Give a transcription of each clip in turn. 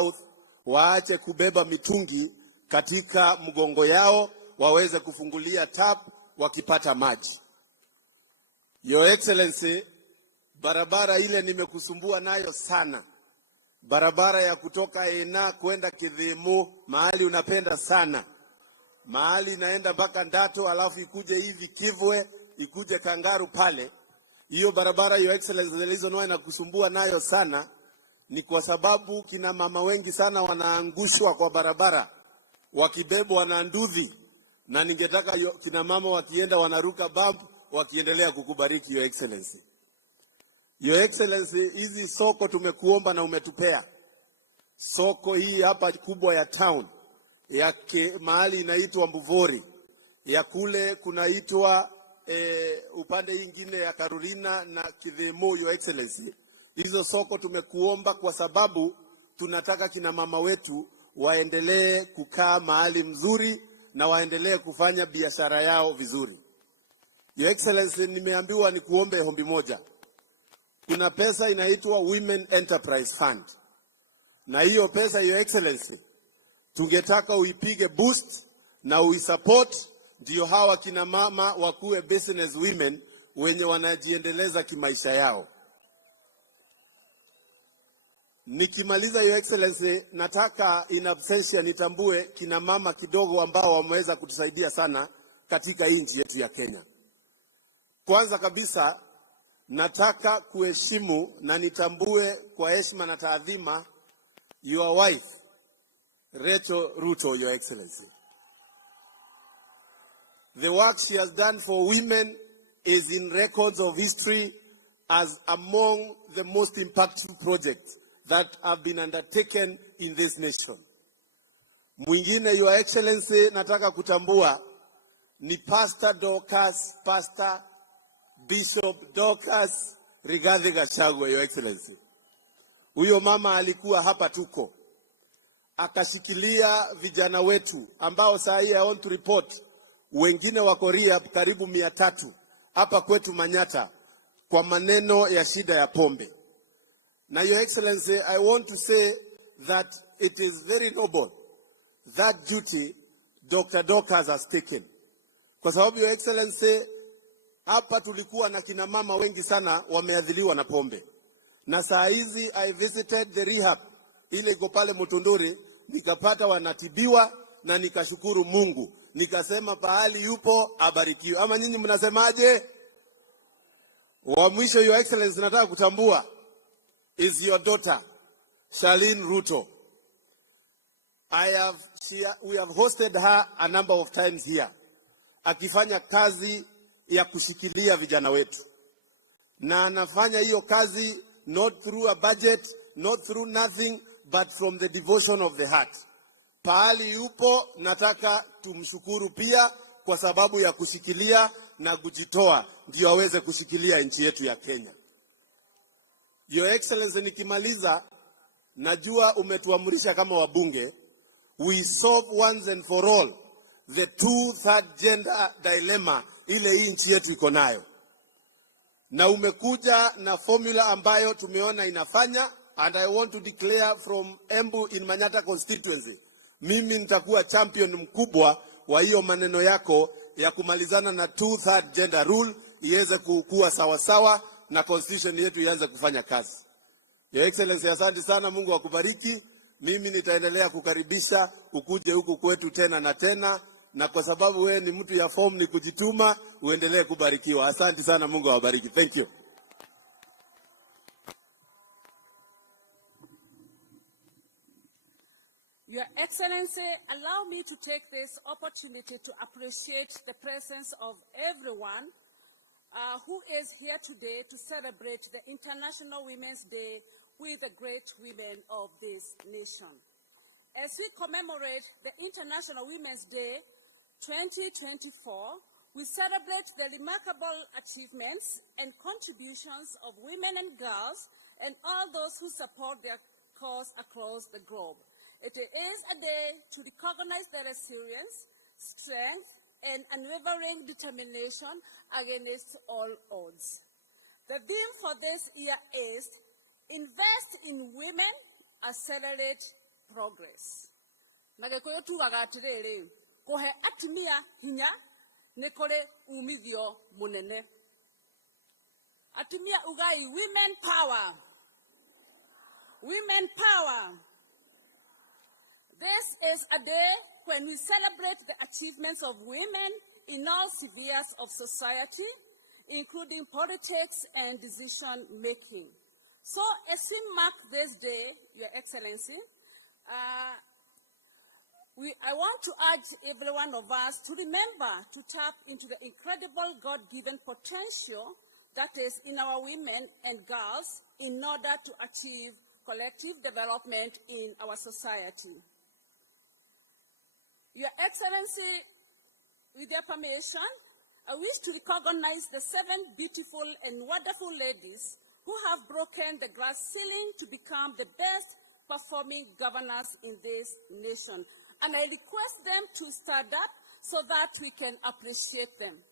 South waache kubeba mitungi katika mgongo yao, waweze kufungulia tap wakipata maji. Your Excellency, barabara ile nimekusumbua nayo sana. Barabara ya kutoka Ena kwenda Kidhimu, mahali unapenda sana. Mahali inaenda mpaka Ndato alafu ikuje hivi Kivwe, ikuje Kangaru pale. Hiyo barabara Your Excellency zilizonoa na kusumbua nayo sana ni kwa sababu kina mama wengi sana wanaangushwa kwa barabara wakibebwa na nduthi, na ningetaka kina mama wakienda wanaruka bump wakiendelea kukubariki Your Excellency. Your Excellency, hizi soko tumekuomba na umetupea. Soko hii hapa kubwa ya town ya mahali inaitwa Mbuvori, ya kule kunaitwa upande ingine ya Carolina na Kidhemo. Your Excellency, hizo soko tumekuomba kwa sababu tunataka kina mama wetu waendelee kukaa mahali mzuri na waendelee kufanya biashara yao vizuri. Your Excellency, nimeambiwa ni kuombe hombi moja. Kuna pesa inaitwa Women Enterprise Fund. Na hiyo pesa Your Excellency, tungetaka uipige boost na uisupport, ndio hawa kina mama wakuwe business women wenye wanajiendeleza kimaisha yao. Nikimaliza Your Excellency, nataka in absentia nitambue kina mama kidogo ambao wameweza kutusaidia sana katika nchi yetu ya Kenya. Kwanza kabisa nataka kuheshimu na nitambue kwa heshima na taadhima your wife Rachel Ruto, Your Excellency. The work she has done for women is in records of history as among the most impactful projects that have been undertaken in this nation. Mwingine Your Excellency nataka kutambua ni Pastor Bishop Dorcas Rigathi Gachagua, Your Excellency. Huyo mama alikuwa hapa tuko, akashikilia vijana wetu ambao saa hii I want to report wengine wako rehab karibu 300 hapa kwetu Manyata kwa maneno ya shida ya pombe. Na Your Excellency, I want to say that it is very noble that duty Dr. Dorcas has taken. Kwa sababu Your Excellency, hapa tulikuwa na kina mama wengi sana wameadhiliwa na pombe. Na saa hizi I visited the rehab ile iko pale Mutunduri, nikapata wanatibiwa na nikashukuru Mungu. Nikasema pahali yupo abarikiwe. Ama nyinyi mnasemaje? Wa mwisho Your Excellency, nataka kutambua is your daughter Charlene Ruto. We have hosted her a number of times here, akifanya kazi ya kushikilia vijana wetu, na anafanya hiyo kazi not through a budget, not through nothing, but from the devotion of the heart. Pahali yupo nataka tumshukuru pia kwa sababu ya kushikilia na kujitoa ndio aweze kushikilia nchi yetu ya Kenya. Your Excellency, nikimaliza, najua umetuamrisha kama wabunge we solve once and for all the 2/3 gender dilemma ile hii nchi yetu iko nayo. Na umekuja na formula ambayo tumeona inafanya, and I want to declare from Embu in Manyata constituency, mimi nitakuwa champion mkubwa wa hiyo maneno yako ya kumalizana na 2/3 gender rule iweze kukua sawa sawa na constitution yetu ianze kufanya kazi. Your Excellency, asante sana, Mungu akubariki. Mimi nitaendelea kukaribisha ukuje huku kwetu tena na tena, na kwa sababu wewe ni mtu ya form ni kujituma, uendelee kubarikiwa. Asante sana, Mungu awabariki. Thank you. Your Excellency, allow me to take this opportunity to appreciate the presence of everyone who is here today to celebrate the International Women's Day with the great women of this nation. As we commemorate the International Women's Day 2024, we celebrate the remarkable achievements and contributions of women and girls and all those who support their cause across the globe. It is a day to recognize their resilience, strength, and unwavering determination against all odds. The theme for this year is Invest in Women, Accelerate progress. Nagekuyu tugaga atiriri, kuhe atumia hinya ni kuri umithio munene. Atumia ugai, women power. Women power. This is a day when we celebrate the achievements of women in all spheres of society, including politics and decision making. So as we mark this day, Your Excellency, I want to urge every one of us to remember to tap into the incredible God-given potential that is in our women and girls in order to achieve collective development in our society. Your Excellency, with your permission, I wish to recognize the 7 beautiful and wonderful ladies who have broken the glass ceiling to become the best performing governors in this nation. And I request them to stand up so that we can appreciate them.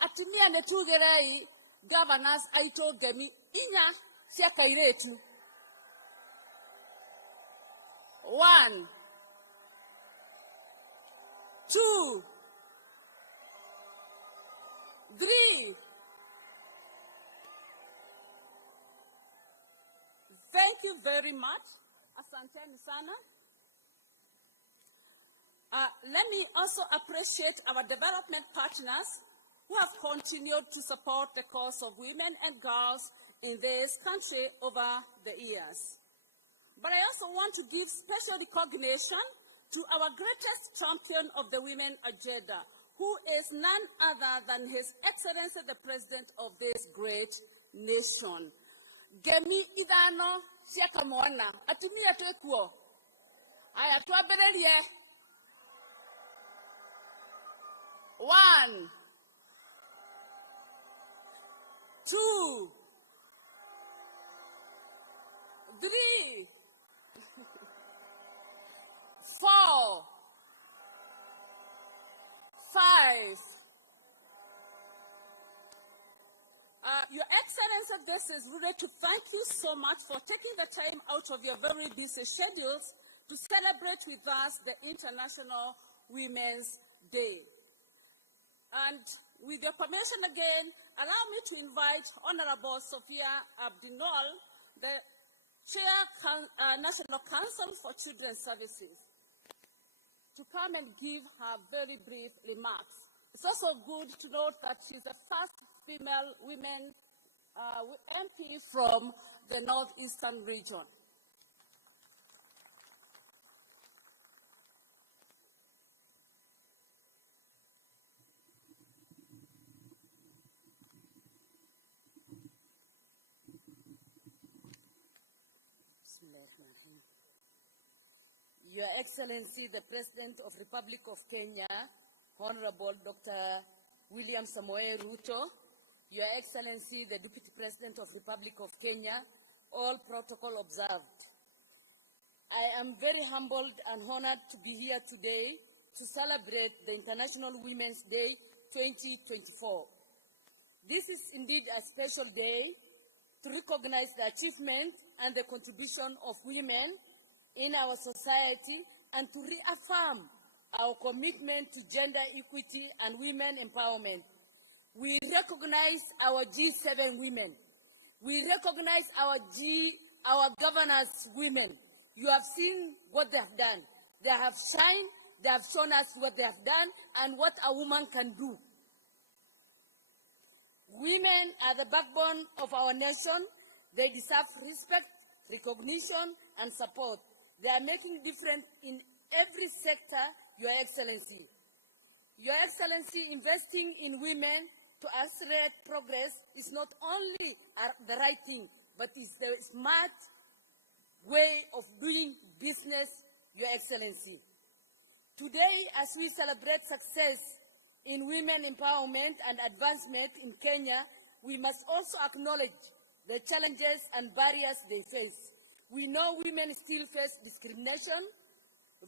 Atumia netugerei governors aito gemi inya cia kairetu. 1, 2, 3. Thank you very much. Asanteni sana. Let me also appreciate our development partners who have continued to support the cause of women and girls in this country over the years. But I also want to give special recognition to our greatest champion of the women agenda, who is none other than His Excellency, the President of this great nation. Gemi idano siaka mwana, atumia tuekuo. Aya tuaberelie. 1, 2, 3, 4, 5. Your Excellency, this is really to thank you so much for taking the time out of your very busy schedules to celebrate with us the International Women's Day. And with your permission again, allow me to invite Honorable Sophia Abdinol, the National Council for Children's Services, to come and give her very brief remarks. It's also good to note that she's the first female women MP from the Northeastern region. Your Excellency, the President of the Republic of Kenya, Honorable Dr. William Samoei Ruto, Your Excellency, the Deputy President of the Republic of Kenya, all protocol observed. I am very humbled and honored to be here today to celebrate the International Women's Day 2024. This is indeed a special day to recognize the achievement and the contribution of women in our society and to reaffirm our commitment to gender equity and women empowerment. We recognize our G7 women. We recognize our governors women. You have seen what they have done. They have shined, they have shown us what they have done and what a woman can do. Women are the backbone of our nation. They deserve respect, recognition, and support. They are making difference in every sector, Your Excellency. Your Excellency, investing in women to accelerate progress is not only the right thing, but is the smart way of doing business, Your Excellency. Today, as we celebrate success in women empowerment and advancement in Kenya, we must also acknowledge the challenges and barriers they face. We know women still face discrimination,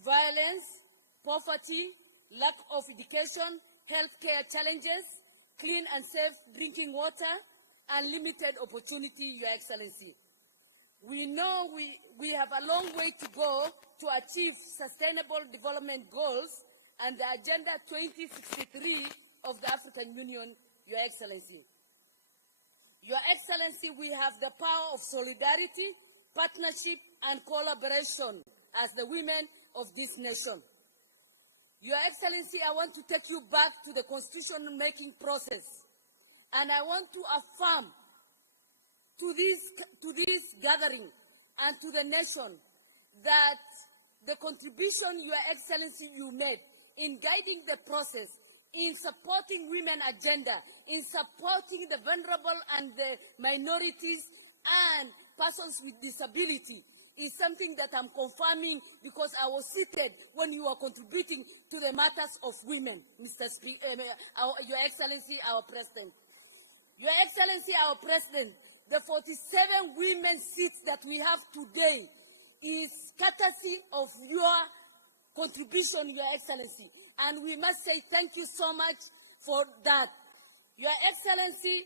violence, poverty, lack of education, healthcare challenges, clean and safe drinking water, and limited opportunity, Your Excellency. We know we have a long way to go to achieve sustainable development goals and the Agenda 2063 of the African Union, Your Excellency. Your Excellency, we have the power of solidarity, partnership, and collaboration as the women of this nation. Your Excellency, I want to take you back to the constitution-making process, and I want to affirm to this gathering and to the nation that the contribution, Your Excellency, you made in guiding the process, in supporting women agenda, in supporting the vulnerable and the minorities and persons with disability is something that I'm confirming because I was seated when you were contributing to the matters of women, Your Excellency, our President. Your Excellency, our President, the 47 women seats that we have today is courtesy of your contribution, Your Excellency. And we must say thank you so much for that. Your Excellency,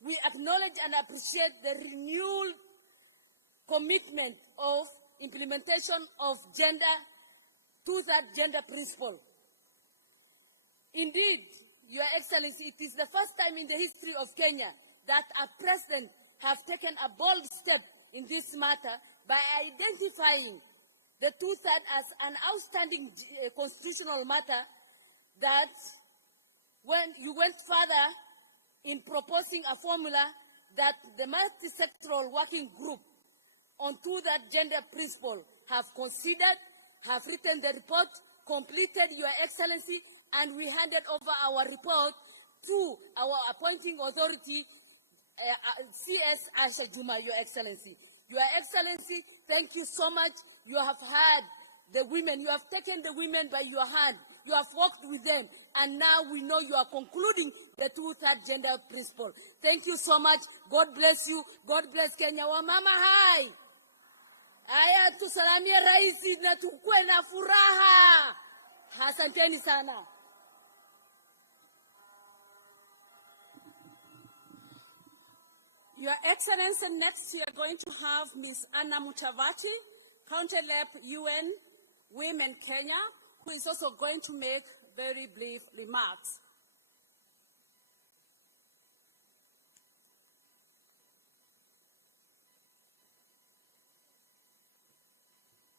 we acknowledge and appreciate the renewed commitment of implementation of two-thirds gender principle. Indeed, Your Excellency, it is the first time in the history of Kenya that a president have taken a bold step in this matter by identifying the two-thirds as an outstanding constitutional matter that when you went further in proposing a formula that the multi-sectoral working group on two-thirds gender principle have considered, have written the report, completed, Your Excellency, and we handed over our report to our appointing authority, CS Asha Juma, Your Excellency. Your Excellency, thank you so much. You have had the women, you have taken the women by your hand, you have worked with them, and now we know you are concluding the two-thirds gender principle. Thank you so much. God bless you. God bless Kenya. Wamama hai. Aya tusalamie raisi na tukue na furaha. Asanteni sana. Your Excellency, next we are going to have Ms. Anna Mutavati, County Rep UN Women Kenya, who is also going to make very brief remarks.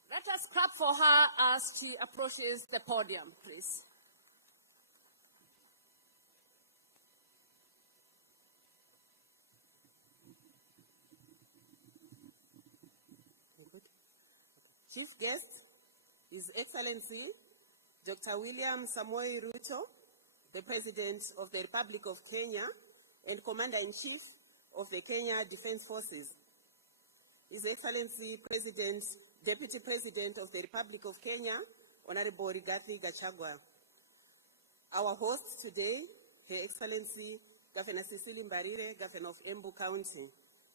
Let us clap for her as she approaches the podium, please. Chief guest, His Excellency, Dr. William Samoei Ruto, the President of the Republic of Kenya and Commander-in-Chief of the Kenya Defense Forces. His Excellency, Deputy President of the Republic of Kenya, Honorable Rigathi Gachagua. Our host today, Her Excellency, Governor Cecily Mbarire, Governor of Embu County.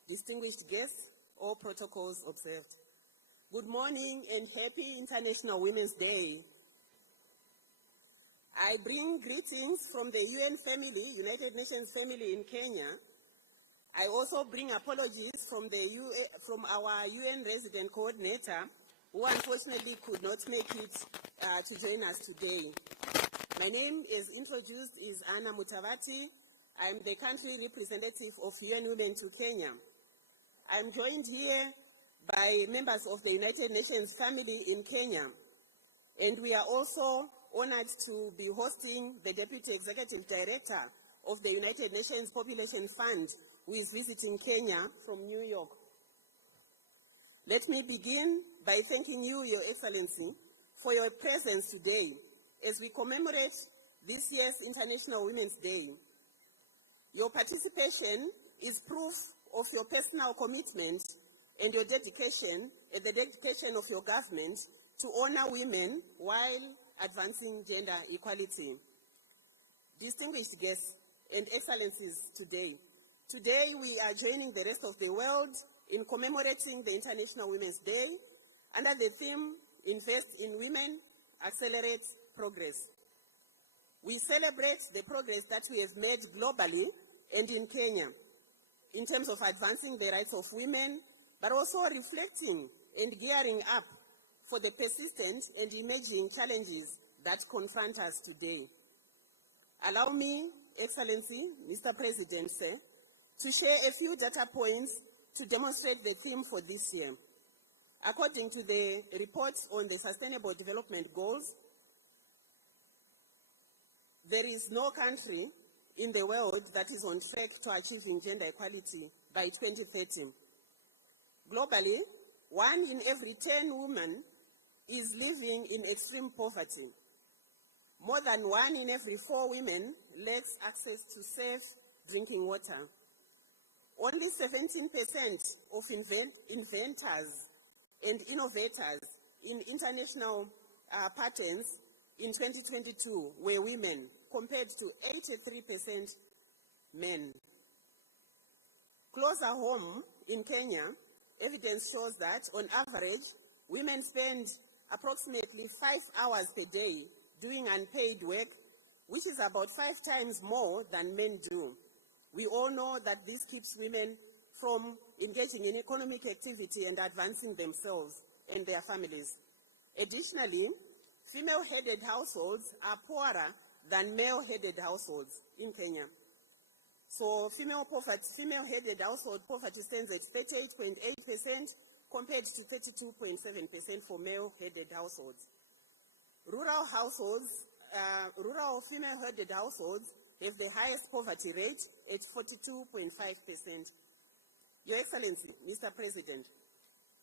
Distinguished guests, all protocols observed. Good morning and happy International Women's Day. I bring greetings from the UN family, United Nations family in Kenya. I also bring apologies from our UN resident coordinator, who unfortunately could not make it to join us today. My name, as introduced, is Anna Mutavati. I'm the country representative of UN Women to Kenya. I'm joined here by members of the United Nations family in Kenya. And we are also honored to be hosting the Deputy Executive Director of the United Nations Population Fund, who is visiting Kenya from New York. Let me begin by thanking you, Your Excellency, for your presence today as we commemorate this year's International Women's Day. Your participation is proof of your personal commitment and your dedication and the dedication of your government to honor women while advancing gender equality. Distinguished guests and excellencies today we are joining the rest of the world in commemorating the International Women's Day under the theme, Invest in Women, Accelerate Progress. We celebrate the progress that we have made globally and in Kenya in terms of advancing the rights of women, but also reflecting and gearing up for the persistent and emerging challenges that confront us today. Allow me, Excellency, Mr. President, sir, to share a few data points to demonstrate the theme for this year. According to the report on the Sustainable Development Goals, there is no country in the world that is on track to achieving gender equality by 2030. Globally, 1 in every 10 women is living in extreme poverty. More than 1 in every 4 women lacks access to safe drinking water. Only 17% of inventors and innovators in international patents in 2022 were women, compared to 83% men. Closer home in Kenya, evidence shows that on average, women spend approximately 5 hours per day doing unpaid work, which is about 5 times more than men do. We all know that this keeps women from engaging in economic activity and advancing themselves and their families. Additionally, female-headed households are poorer than male-headed households in Kenya. So female-headed household poverty stands at 38.8% compared to 32.7% for male-headed households. Rural female-headed households have the highest poverty rate at 42.5%. Your Excellency, Mr. President,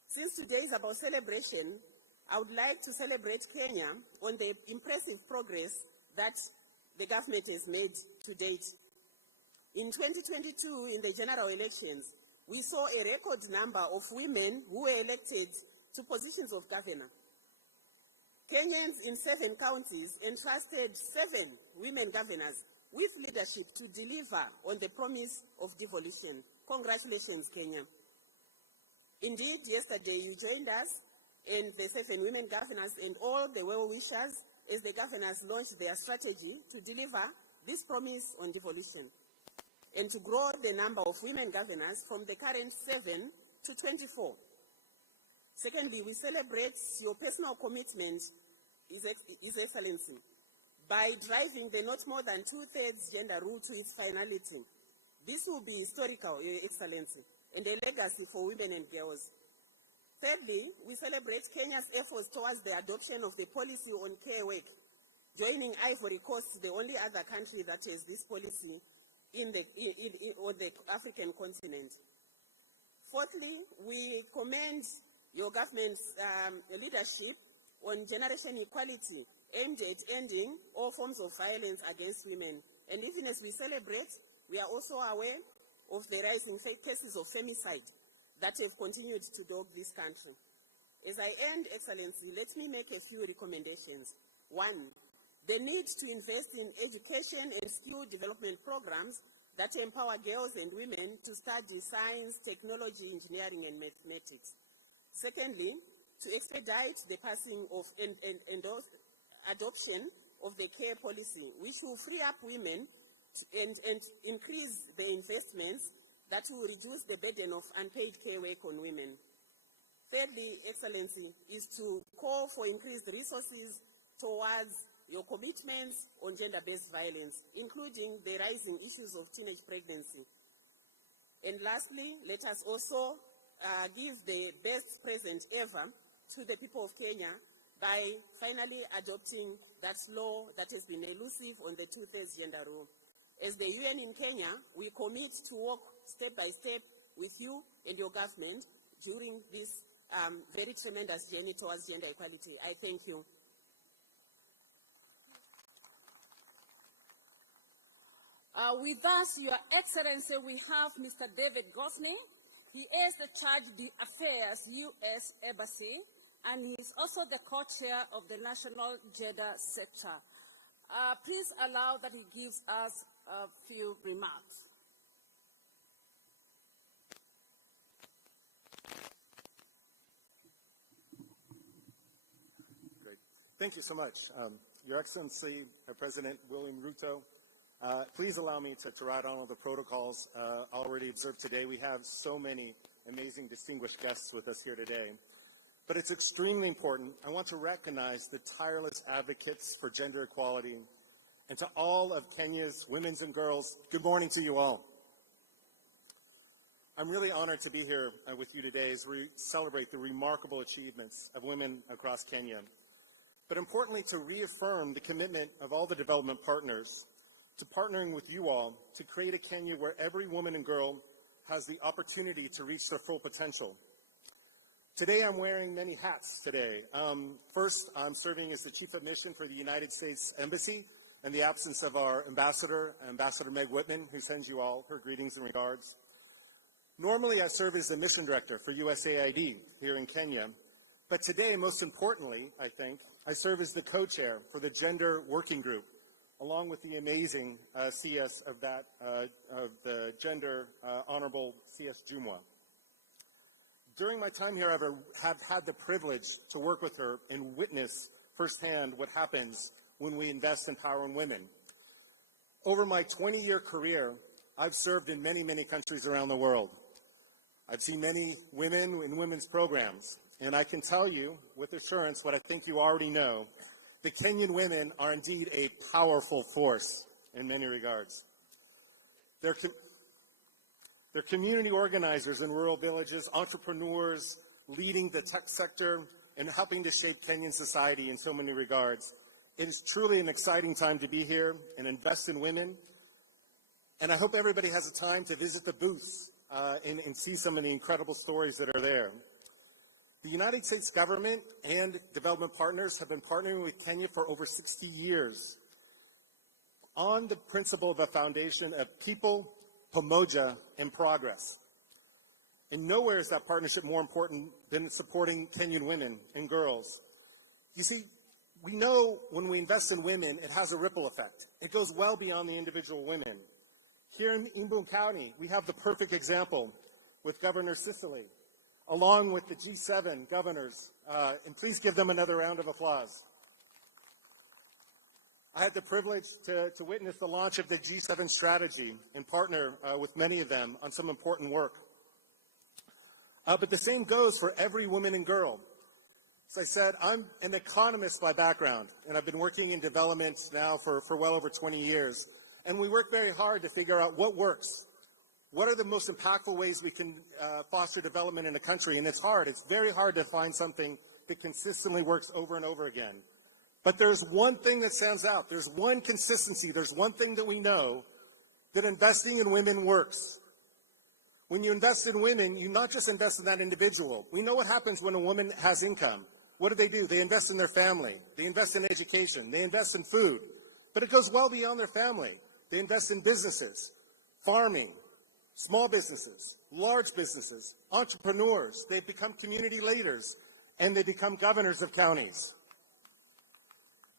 since today is about celebration, I would like to celebrate Kenya on the impressive progress that the government has made to date. In 2022, in the general elections, we saw a record number of women who were elected to positions of governor. Kenyans in 7 counties entrusted 7 women governors with leadership to deliver on the promise of devolution. Congratulations, Kenya. Indeed, yesterday you joined us and the 7 women governors and all the well-wishers as the governors launched their strategy to deliver this promise on devolution and to grow the number of women governors from the current 7 to 24. Secondly, we celebrate your personal commitment, His Excellency, by driving the not more than 2/3 gender rule to its finality. This will be historical, Your Excellency, and a legacy for women and girls. Thirdly, we celebrate Kenya's efforts towards the adoption of the policy on care work, joining Ivory Coast, the only other country that has this policy on the African continent. Fourthly, we commend your government's leadership on generation equality aimed at ending all forms of violence against women. And even as we celebrate, we are also aware of the rising cases of femicide that have continued to dog this country. As I end, Excellency, let me make a few recommendations. 1, the need to invest in education and skill development programs that empower girls and women to study science, technology, engineering, and mathematics. Secondly, to expedite the passing of and adoption of the care policy, which will free up women and increase the investments that will reduce the burden of unpaid care work on women. Thirdly, Excellency, is to call for increased resources towards your commitments on gender-based violence, including the rising issues of teenage pregnancy. And lastly, let us also give the best present ever to the people of Kenya by finally adopting that law that has been elusive on the 2/3 gender rule. As the UN in Kenya, we commit to work step by step with you and your government during this very tremendous journey towards gender equality. I thank you. With us, Your Excellency, we have Mr. David Gosney. He is the Charge d'Affaires U.S. Embassy, and he is also the co-chair of the National Gender Sector. Please allow that he gives us a few remarks. Great. Thank you so much, Your Excellency, President William Ruto, please allow me to write on all the protocols already observed today. We have so many amazing distinguished guests with us here today. But it's extremely important. I want to recognize the tireless advocates for gender equality. And to all of Kenya's women and girls, good morning to you all. I'm really honored to be here with you today as we celebrate the remarkable achievements of women across Kenya. But importantly, to reaffirm the commitment of all the development partners to partnering with you all to create a Kenya where every woman and girl has the opportunity to reach their full potential. Today, I'm wearing many hats today. First, I'm serving as the Chief of Mission for the United States Embassy in the absence of our ambassador, Ambassador Meg Whitman, who sends you all her greetings and regards. Normally, I serve as the Mission Director for USAID here in Kenya. But today, most importantly, I think, I serve as the co-chair for the Gender Working Group, along with the amazing CS of the Gender Honorable CS Jumwa. During my time here, I have had the privilege to work with her and witness firsthand what happens when we invest in empowering women. Over my 20-year career, I've served in many, many countries around the world. I've seen many women in women's programs, and I can tell you with assurance what I think you already know. The Kenyan women are indeed a powerful force in many regards. They're community organizers in rural villages, entrepreneurs, leading the tech sector, and helping to shape Kenyan society in so many regards. It is truly an exciting time to be here and invest in women. And I hope everybody has a time to visit the booths and see some of the incredible stories that are there. The United States government and development partners have been partnering with Kenya for over 60 years on the principle of a foundation of people, pamoja, and progress. And nowhere is that partnership more important than supporting Kenyan women and girls. You see, we know when we invest in women, it has a ripple effect. It goes well beyond the individual women. Here in Embu County, we have the perfect example with Governor Sicily, along with the G7 governors, and please give them another round of applause. I had the privilege to witness the launch of the G7 strategy and partner with many of them on some important work. But the same goes for every woman and girl. As I said, I'm an economist by background, and I've been working in development now for well over 20 years. And we work very hard to figure out what works. What are the most impactful ways we can foster development in a country? And it's hard. It's very hard to find something that consistently works over and over again. But there's one thing that stands out. There's one consistency. There's one thing that we know, that investing in women works. When you invest in women, you not just invest in that individual. We know what happens when a woman has income. What do? They invest in their family. They invest in education. They invest in food. But it goes well beyond their family. They invest in businesses, farming, small businesses, large businesses, entrepreneurs. They become community leaders, and they become governors of counties.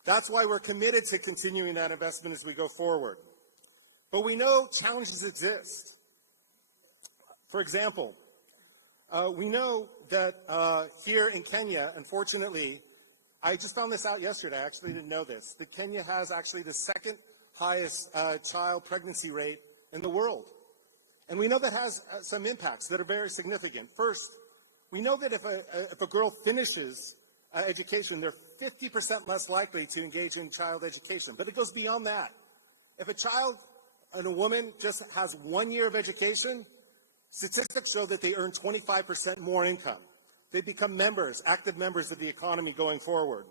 That's why we're committed to continuing that investment as we go forward. But we know challenges exist. For example, we know that here in Kenya, unfortunately, I just found this out yesterday. I actually didn't know this. That Kenya has actually the second highest child pregnancy rate in the world. And we know that has some impacts that are very significant. First, we know that if a girl finishes education, they're 50% less likely to engage in child education. But it goes beyond that. If a child and a woman just has 1 year of education, statistics show that they earn 25% more income. They become members, active members of the economy going forward.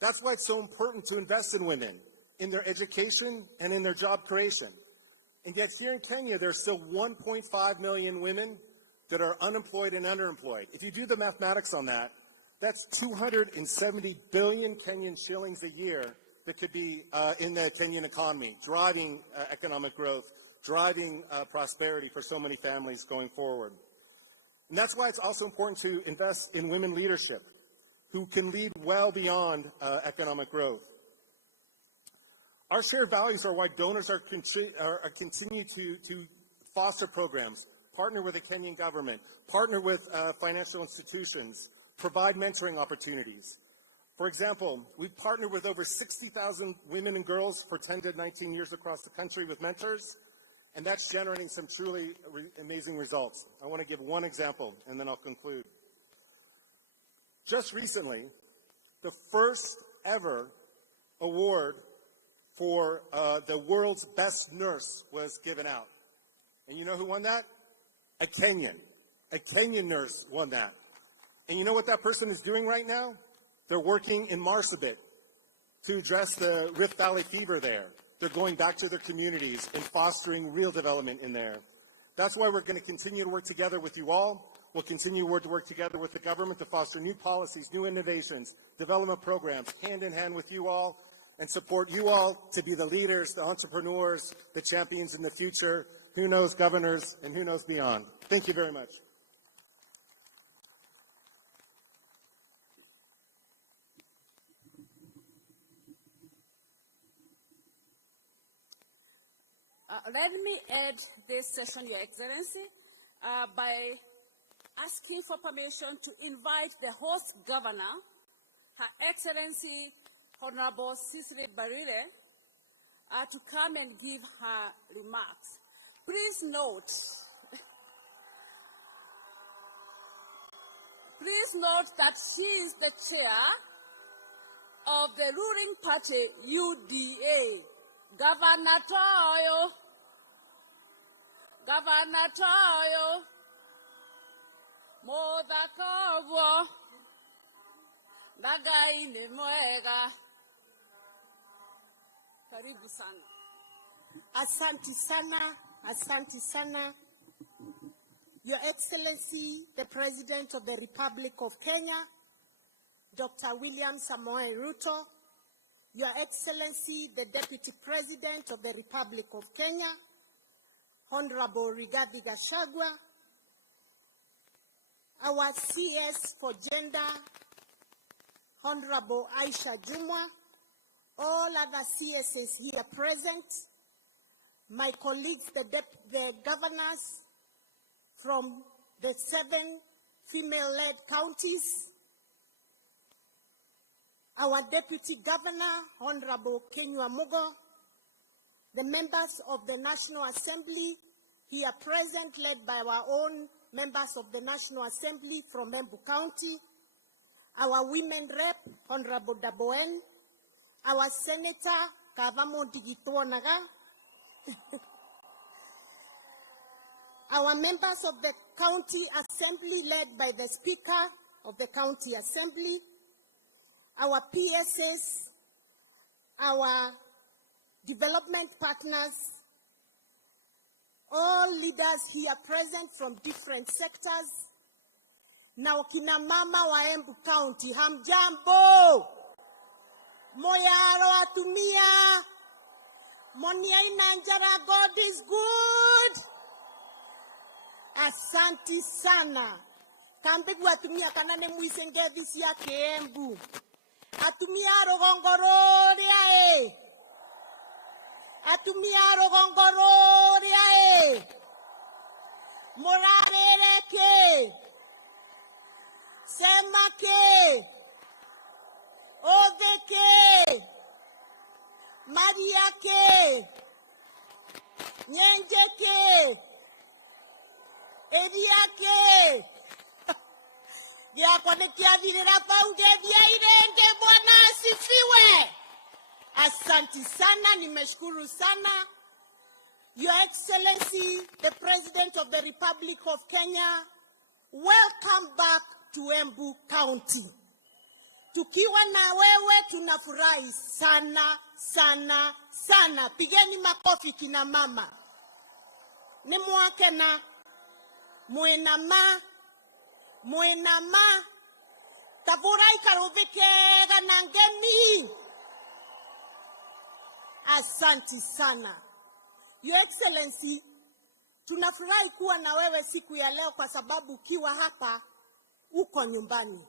That's why it's so important to invest in women, in their education and in their job creation. And yet here in Kenya, there's still 1.5 million women that are unemployed and underemployed. If you do the mathematics on that, that's 270 billion Kenyan shillings a year that could be in the Kenyan economy, driving economic growth, driving prosperity for so many families going forward. And that's why it's also important to invest in women leadership who can lead well beyond economic growth. Our shared values are why donors are continue to foster programs, partner with the Kenyan government, partner with financial institutions, provide mentoring opportunities. For example, we've partnered with over 60,000 women and girls for 10 to 19 years across the country with mentors, and that's generating some truly amazing results. I want to give one example, and then I'll conclude. Just recently, the first ever award for the world's best nurse was given out. And you know who won that? A Kenyan nurse won that. And you know what that person is doing right now? They're working in Marsabit to address the Rift Valley fever there. They're going back to their communities and fostering real development in there. That's why we're going to continue to work together with you all. We'll continue to work together with the government to foster new policies, new innovations, development programs, hand in hand with you all, and support you all to be the leaders, the entrepreneurs, the champions in the future, who knows governors, and who knows beyond. Thank you very much. Let me add this session, Your Excellency, by asking for permission to invite the host governor, Her Excellency Honorable Cicely Barile, to come and give her remarks. Please note that she is the chair of the ruling party, UDA. Governor Toyo, Modakavo, Dagai Nemoega. Karibu sana. Asante sana. Your Excellency, the President of the Republic of Kenya, Dr. William Samoei Ruto, Your Excellency, the Deputy President of the Republic of Kenya, Honorable Rigathi Gachagua, our CS for Gender, Honorable Aisha Jumwa, all other CSs here present, my colleagues, the governors from the 7 female-led counties, our Deputy Governor, Honorable Kenywa Mugo, the members of the National Assembly here present, led by our own members of the National Assembly from Embu County, our women rep, Honorable Daboen, our Senator, Kavamo Digituonaga, our members of the County Assembly led by the Speaker of the County Assembly, our PSS, our development partners, all leaders here present from different sectors. Now, kina mama wa Embu County, hamjambo, moyaro atumia, monia inanjara, God is good. Asante sana. Kambigu atumia kanane muisengevisi ya Embu. Atumia rogongororia e. Atumia rogongororia e. Morarere ke. Sema ke. Ode ke. Maria ke. Nyenje ke. Edia ke. Ya kwane kia virira paunge vya irenge Bwana asifiwe. Asante sana, nimeshukuru sana. Your Excellency, the President of the Republic of Kenya, welcome back to Embu County. Tukiwa na wewe tunafurahi sana, sana, sana. Pigeni makofi kina mama. Ni mwake na Muenama, tavurai karuvike ganangeni. Asante sana. Your Excellency, tunafurahi kuwa na wewe siku ya leo kwa sababu ukiwa hapa uko nyumbani.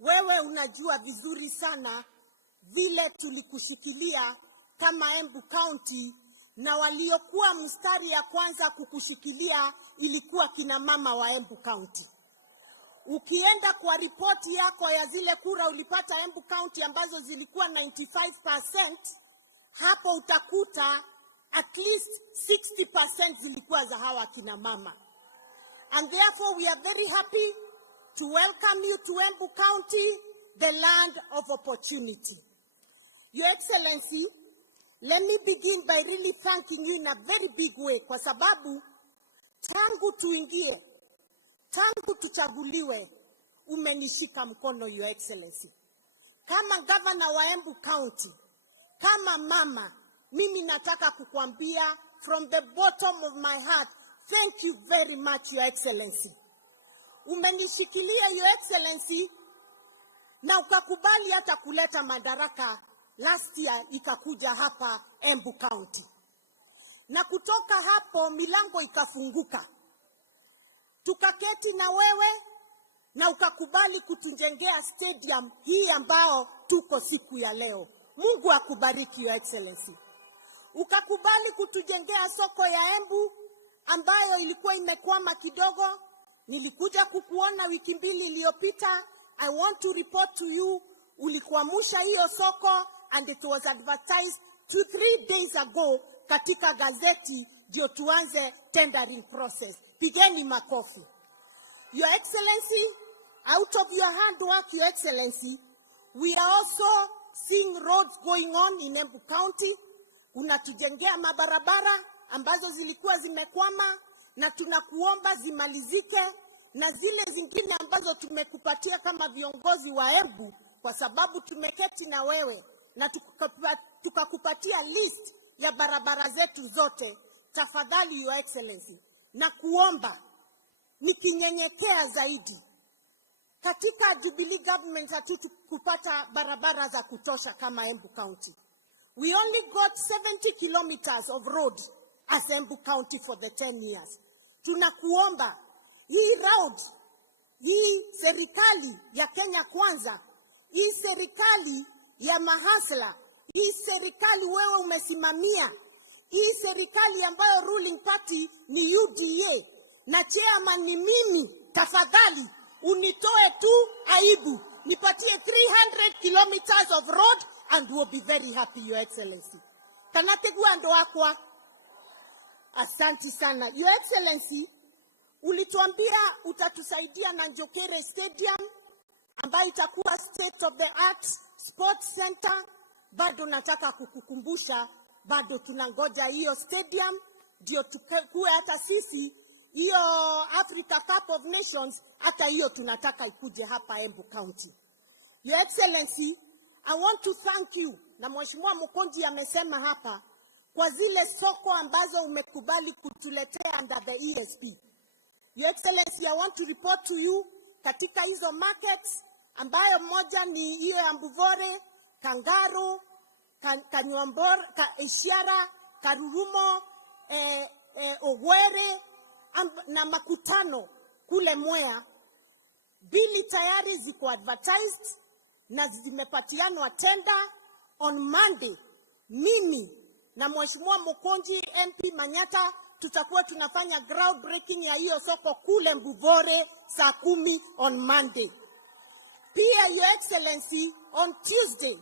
Wewe unajua vizuri sana vile tulikushikilia kama Embu County, na waliokuwa mstari ya kwanza kukushikilia ilikuwa kina mama wa Embu County. ukienda kwa ripoti yako ya zile kura ulipata Embu County ambazo zilikuwa 95%, hapo utakuta at least 60% zilikuwa za hawa kina mama. And therefore we are very happy to welcome you to Embu County, the land of opportunity. Your Excellency, let me begin by really thanking you in a very big way, kwa sababu tangu tuingie, tangu tuchaguliwe, umenishika mkono, Your Excellency. Kama governor wa Embu County, kama mama, mimi nataka kukuambia from the bottom of my heart, thank you very much, Your Excellency. Umenishikilia, Your Excellency, na ukakubali hata kuleta madaraka last year ikakuja hapa Embu County. Na kutoka hapo milango ikafunguka. Tukaketi na wewe na ukakubali kutujengea stadium hii ambao tuko siku ya leo. Mungu akubariki, Your Excellency. Ukakubali kutujengea soko ya Embu ambayo ilikuwa imekwama kidogo. Nilikuja kukuona wiki 2 iliyopita. I want to report to you, ulikuamusha hiyo soko and it was advertised 2-3 days ago katika gazeti ndio tuanze tendering process. Pigeni makofi. Your Excellency, out of your hard work, Your Excellency, we are also seeing roads going on in Embu County. Unatujengea mabarabara ambazo zilikuwa zimekwama na tunakuomba zimalizike, na zile zingine ambazo tumekupatia kama viongozi wa Embu, kwa sababu tumeketi na wewe na tukakupatia list ya barabara zetu zote. Tafadhali, Your Excellency, na kuomba nikinyenyekea zaidi, katika Jubilee government hatutukupata barabara za kutosha kama Embu County. We only got 70 kilometers of road as Embu County for the 10 years. Tunakuomba hii road, hii serikali ya Kenya Kwanza, hii serikali ya mahasla, hii serikali wewe umesimamia, hii serikali ambayo ruling party ni UDA na chairman ni mimi, tafadhali unitoe tu aibu, nipatie 300 kilometers of road and we'll be very happy, Your Excellency. Kanategua ndo akwa. Asante sana. Your Excellency, ulituambia utatusaidia na Njokere Stadium ambayo itakuwa state of the art sports center. Bado nataka kukukumbusha, bado tunangoja hiyo stadium ndio tukue hata sisi hiyo Africa Cup of Nations, hata hiyo tunataka ikuje hapa Embu County. Your Excellency, I want to thank you, na Mheshimiwa Mukonji amesema hapa, kwa zile soko ambazo umekubali kutuletea under the ESP. Your Excellency, I want to report to you, katika hizo markets ambayo moja ni hiyo ya Mbuvore, Kangaru, Kanywambor, Isiara, Karurumo, Ogwere na Makutano kule Mwea, bili tayari ziko advertised na zimepatianwa tender. On Monday, mimi na Mheshimiwa Mukonji MP Manyata tutakuwa tunafanya ground breaking ya hiyo soko kule Mbuvore saa 10 on Monday. Pia, Your Excellency, on Tuesday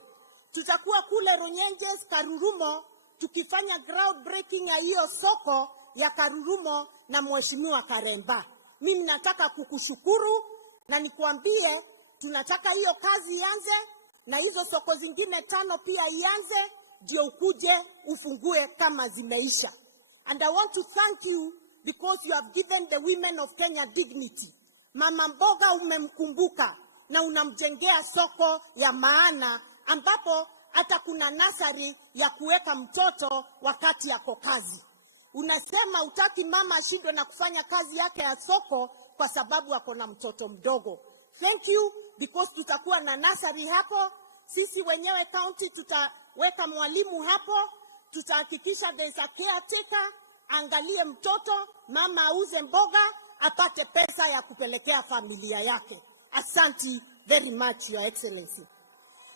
tutakuwa kule Runyenjes, Karurumo, tukifanya ground breaking ya hiyo soko ya Karurumo na Mheshimiwa Karemba. Mimi nataka kukushukuru na nikuambie tunataka hiyo kazi ianze na hizo soko zingine 5 pia ianze ndio ukuje ufungue kama zimeisha. And I want to thank you because you have given the women of Kenya dignity. Mama mboga umemkumbuka na unamjengea soko ya maana ambapo hata kuna nasari ya kuweka mtoto wakati yako kazi. Unasema utaki mama ashindwe na kufanya kazi yake ya soko kwa sababu ako na mtoto mdogo. Thank you because tutakuwa na nasari hapo. Sisi wenyewe county tutaweka mwalimu hapo. Tutahakikisha there is a caretaker, angalie mtoto, mama auze mboga, apate pesa ya kupelekea familia yake. Asante very much, Your Excellency.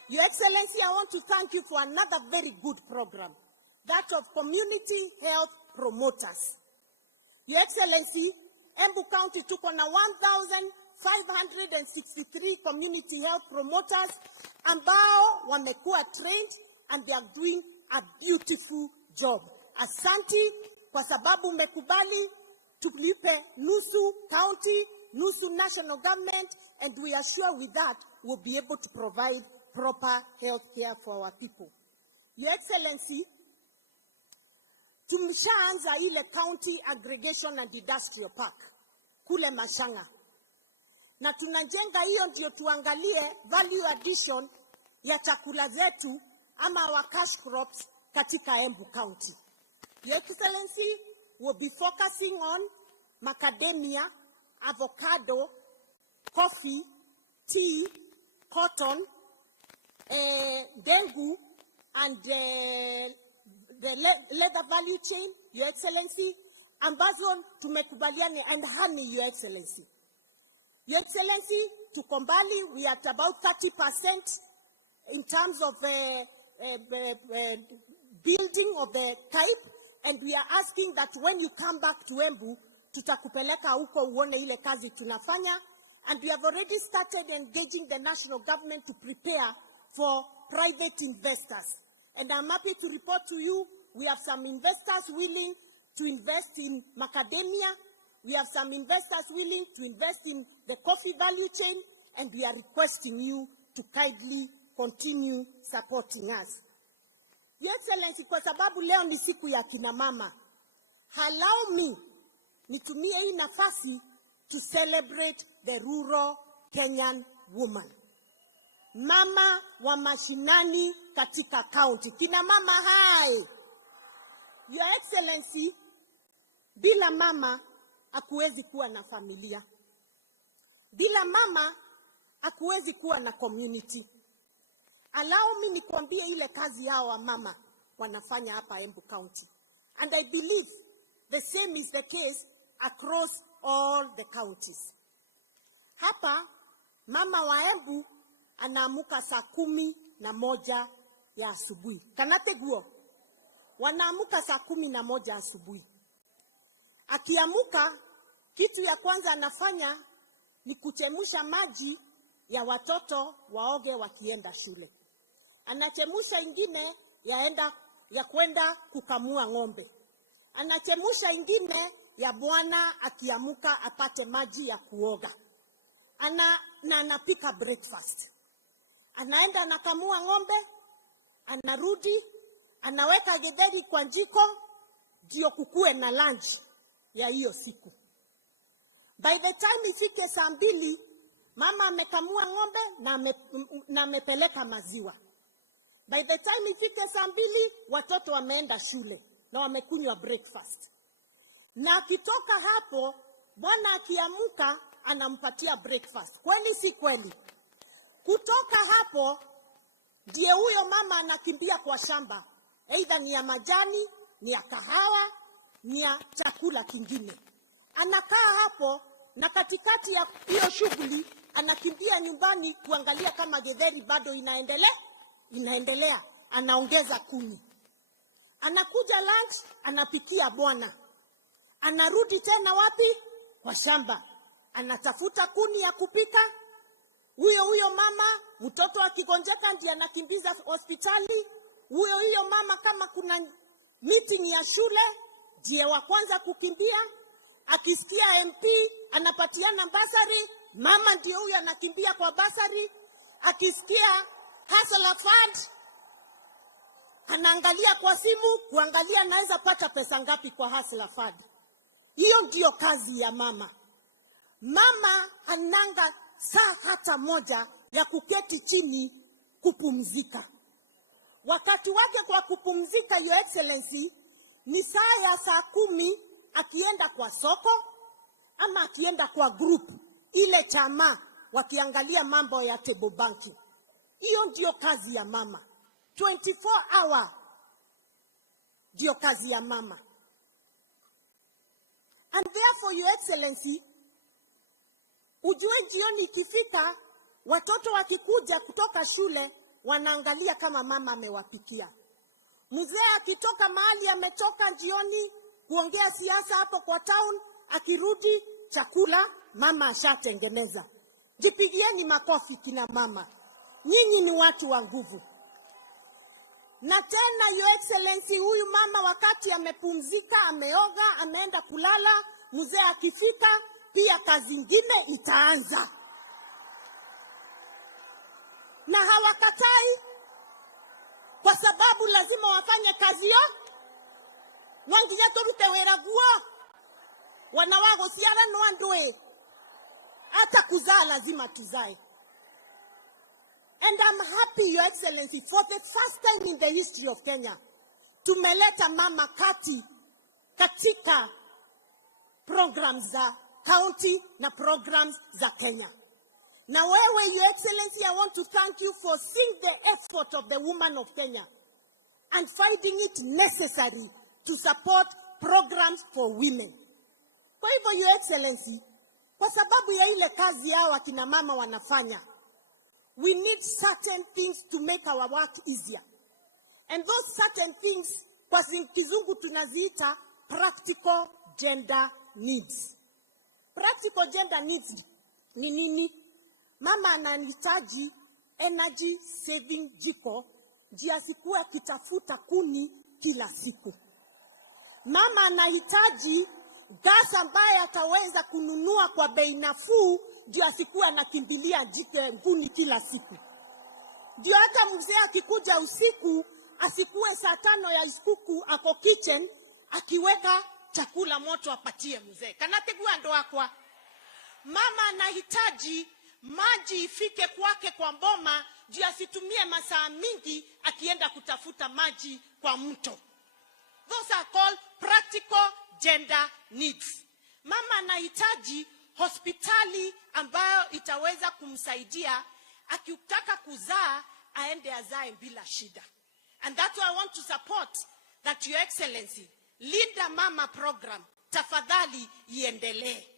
Your Excellency, I want to thank you for another very good program, that of community health promoters. Your Excellency, Embu County tuko na 563 community health promoters ambao wamekuwa trained and they are doing a beautiful job. Asanti kwa sababu umekubali tulipe nusu county, nusu national government, and we are sure with that we'll be able to provide proper health care for our people. Your Excellency, tumeshaanza ile county aggregation and industrial park kule Mashanga. Na tunajenga hiyo ndio tuangalie value addition ya chakula zetu ama our cash crops katika Embu County. Your Excellency, will be focusing on macadamia, avocado, coffee, tea, cotton, dengu, and the leather value chain, Your Excellency, ambazo tumekubaliana, and honey, Your Excellency. Your Excellency, to Kombali, we are at about 30% in terms of building of the type, and we are asking that when you come back to Embu, tutakupeleka huko uone ile kazi tunafanya, and we have already started engaging the national government to prepare for private investors. And I'm happy to report to you, we have some investors willing to invest in macadamia, we have some investors willing to invest in the coffee value chain, and we are requesting you to kindly continue supporting us. Your Excellency, kwa sababu leo ni siku ya kina mama, allow me nitumie hii nafasi to celebrate the rural Kenyan woman. Mama wa mashinani katika county. Kina mama hai. Your Excellency, bila mama hakuwezi kuwa na familia. Bila mama hakuwezi kuwa na community. Allow me nikwambie ile kazi yao wa mama wanafanya hapa Embu County. And I believe the same is the case across all the counties. Hapa mama wa Embu anaamuka saa 11 ya asubuhi. Kanate guo. Wanaamuka saa 11 asubuhi. Akiamuka, kitu ya kwanza anafanya ni kuchemusha maji ya watoto waoge wakienda shule. Anachemusha ingine ya kwenda kukamua ng'ombe. Anachemusha ingine ya bwana akiamuka apate maji ya kuoga. Na anapika breakfast. Anaenda anakamua ng'ombe, anarudi, anaweka githeri kwa jiko, ndio kukue na lunch ya hiyo siku. By the time ifike saa 2, mama amekamua ng'ombe na amepeleka maziwa. By the time ifike saa 2, watoto wameenda shule na wamekunywa breakfast. Na akitoka hapo, bwana akiamuka anampatia breakfast. Kweli si kweli? Kutoka hapo, ndiye huyo mama anakimbia kwa shamba. Either ni ya majani, ni ya kahawa, ni ya chakula kingine. Anakaa hapo, na katikati ya hiyo shughuli anakimbia nyumbani kuangalia kama githeri bado inaendelea. Anaongeza kuni. Anakuja lunch, anapikia bwana. Anarudi tena wapi? Kwa shamba. Anatafuta kuni ya kupika. Huyo mama, mtoto akigonjeka ndiye anakimbiza hospitali. Huyo mama, kama kuna meeting ya shule, ndiye wa kwanza kukimbia. Akisikia MP anapatiana basari, mama ndiye huyo anakimbia kwa basari. Akisikia hustler fund, anaangalia kwa simu kuangalia anaweza pata pesa ngapi kwa hustler fund. Hiyo ndio kazi ya mama. Mama ananga saa hata moja ya kuketi chini kupumzika. Wakati wake kwa kupumzika, Your Excellency, ni saa ya saa 10 akienda kwa soko ama akienda kwa group ile chama wakiangalia mambo ya table banking. Hiyo ndio kazi ya mama. 24 hour ndio kazi ya mama. And therefore, Your Excellency, ujue jioni ikifika, watoto wakikuja kutoka shule wanaangalia kama mama amewapikia. Mzee akitoka mahali ametoka jioni kuongea siasa hapo kwa town, akirudi chakula mama ashatengeneza. Jipigieni makofi kina mama. Nyinyi ni watu wa nguvu. Na tena Your Excellency, huyu mama wakati amepumzika, ameoga, ameenda kulala, mzee akifika pia kazi nyingine itaanza. Na hawakatai kwa sababu lazima wafanye kazi yo. Wanginya torute wera guo. Wanawago siara no andoe. Hata kuzaa lazima tuzae. And I'm happy, Your Excellency, for the first time in the history of Kenya, tumeleta mama kati katika programs za county na programs za Kenya. Na wewe, Your Excellency, I want to thank you for seeing the effort of the woman of Kenya and finding it necessary to support programs for women. Kwa hivyo, Your Excellency, kwa sababu ya ile kazi yao akina mama wanafanya, we need certain things to make our work easier. And those certain things, kwa kizungu tunaziita practical gender needs. Practical gender needs ni nini? Mama anahitaji energy saving jiko, ndio asikuwe akitafuta kuni kila siku. Mama anahitaji gas ambaye ataweza kununua kwa bei nafuu, ndio asikuwe anakimbilia kuni kila siku. Ndio hata mzee akikuja usiku asikuwe saa 5 ya usiku ako kitchen akiweka chakula moto apatie mzee. Kanategua ndo akwa. Mama anahitaji maji ifike kwake kwa mboma, ndio asitumie masaa mingi akienda kutafuta maji kwa mto. Those are called practical gender needs. Mama anahitaji hospitali ambayo itaweza kumsaidia akitaka kuzaa aende azae bila shida. And that's why I want to support that, Your Excellency, Linda Mama program tafadhali iendelee.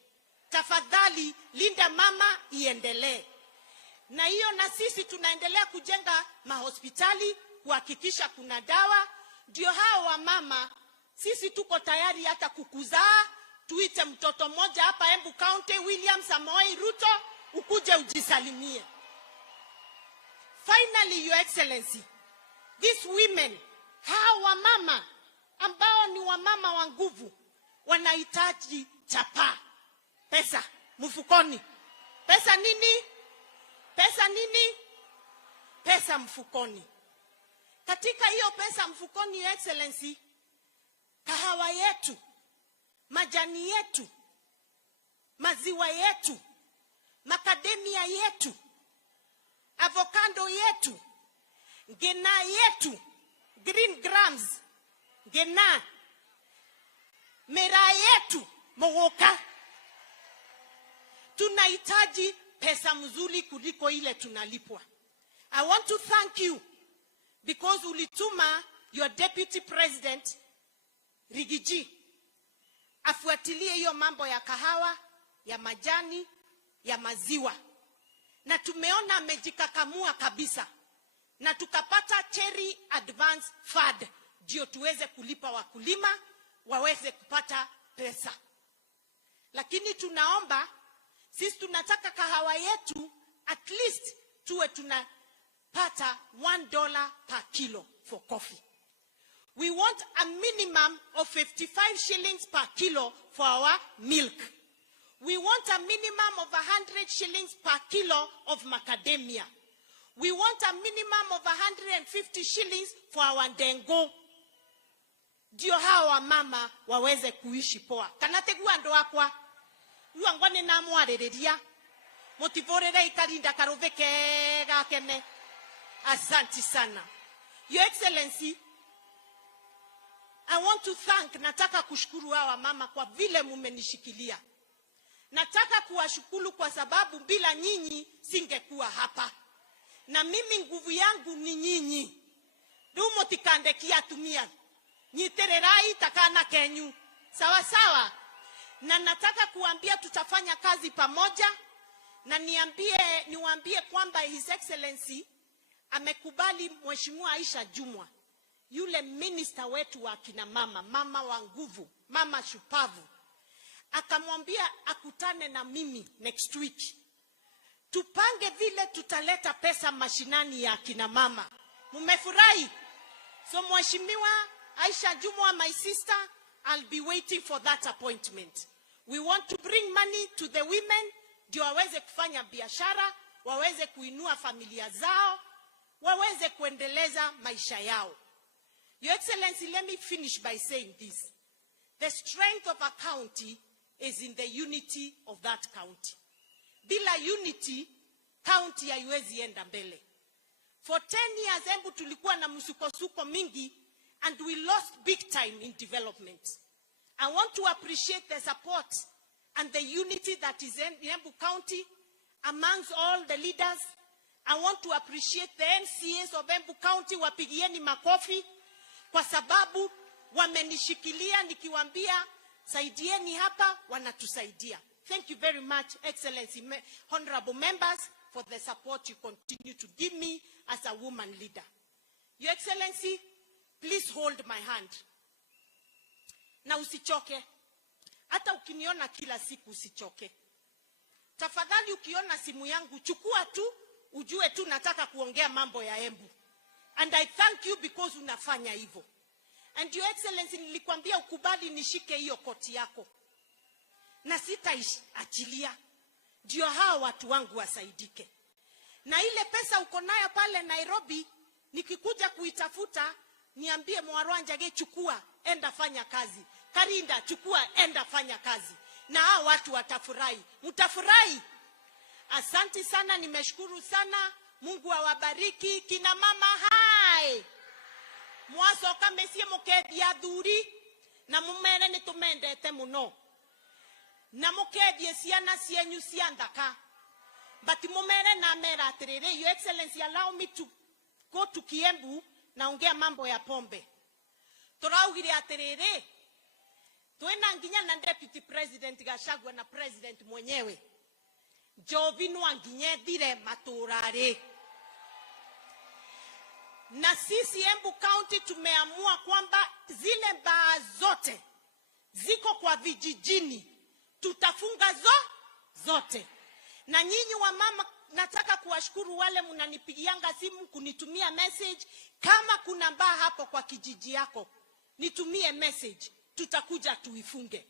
Tafadhali Linda Mama iendelee. Na hiyo na sisi tunaendelea kujenga mahospitali kuhakikisha kuna dawa. Ndio hao wa mama sisi tuko tayari hata kukuzaa. Tuite mtoto mmoja hapa Embu County, William Samoei Ruto, ukuje ujisalimie. Finally, Your Excellency, these women, hawa mama ambao ni wamama wa nguvu, wanahitaji chapa. Pesa mfukoni. Pesa nini? Pesa nini? Pesa mfukoni. Katika hiyo pesa mfukoni, Your Excellency, kahawa yetu, majani yetu, maziwa yetu, makademia yetu, avocado yetu, ngena yetu, green grams, ngena, mera yetu, mogoka. Tunahitaji pesa mzuri kuliko ile tunalipwa. I want to thank you because ulituma your deputy president Rigiji afuatilie hiyo mambo ya kahawa, ya majani, ya maziwa. Na tumeona amejikakamua kabisa. Na tukapata Cherry Advance Fund ndio tuweze kulipa wakulima waweze kupata pesa. Lakini tunaomba, sisi tunataka kahawa yetu at least tuwe tunapata $1 per kilo for coffee. We want a minimum of 55 shillings per kilo for our milk. We want a minimum of 100 shillings per kilo of macadamia. We want a minimum of 150 shillings for our ndengo. Ndio hawa mama waweze kuishi poa. Kanategua ndo akwa. Yuangwane na mwarereria. Motivorere ikarinda karoveke gakene. Asante sana. Your Excellency, I want to thank, nataka kushukuru hawa mama kwa vile mumenishikilia. Nataka kuwashukuru kwa sababu bila nyinyi singekuwa hapa. Na mimi nguvu yangu ni nyinyi. Dumo tikandekia Atumia. Nyitererai takana kenyu. Sawa sawa. Na nataka kuambia tutafanya kazi pamoja. Na niwaambie kwamba His Excellency amekubali Mheshimiwa Aisha Jumwa, yule minister wetu wa kina mama, mama wa nguvu, mama shupavu. akamwambia akutane na mimi next week. Tupange vile tutaleta pesa mashinani ya kina mama. Mumefurahi? So Mheshimiwa Aisha Jumwa, my sister, I'll be waiting for that appointment. We want to bring money to the women, ndio waweze kufanya biashara, waweze kuinua familia zao, waweze kuendeleza maisha yao. Your Excellency, let me finish by saying this. The strength of a county is in the unity of that county. Bila unity, county haiwezi enda mbele. For 10 years, Embu tulikuwa na msukosuko mingi, and we lost big time in development. I want to appreciate the support and the unity that is in Embu County amongst all the leaders. I want to appreciate the NCAs of Embu County, wapigieni makofi, kwa sababu wamenishikilia nikiwaambia saidieni hapa, wanatusaidia. Thank you very much, Excellency, honorable members, for the support you continue to give me as a woman leader. Your Excellency, please hold my hand. Na usichoke. Hata ukiniona kila siku usichoke. Tafadhali ukiona simu yangu, chukua tu, ujue tu nataka kuongea mambo ya Embu. And I thank you because unafanya hivyo. And Your Excellency, nilikwambia ukubali nishike hiyo koti yako. Na sitaachilia. Ndio hao watu wangu wasaidike. Na ile pesa uko nayo pale Nairobi, nikikuja kuitafuta, niambie Mwarwanja, chukua, enda fanya kazi. Karinda, chukua, enda fanya kazi. Na hao watu watafurahi. Mtafurahi. Asante sana, nimeshukuru sana. Mungu awabariki. Kina mama hai. Mwaso kamesie mukedia dhuri. Na mumere nitumendete muno. Na mukedie ciana cienyu ciandaka. But mumere na mera atirire. Your Excellency, allow me to go to Kiembu na ongea mambo ya pombe. Turaugire atirire. Tuena nginya na Deputy President Gachagua na President mwenyewe. Jovinu anginye dire maturare. Na sisi Embu County tumeamua kwamba zile baa zote ziko kwa vijijini tutafunga zote. Na nyinyi wa mama, nataka kuwashukuru wale mnanipigianga simu kunitumia message. Kama kuna baa hapo kwa kijiji yako, nitumie message, tutakuja tuifunge.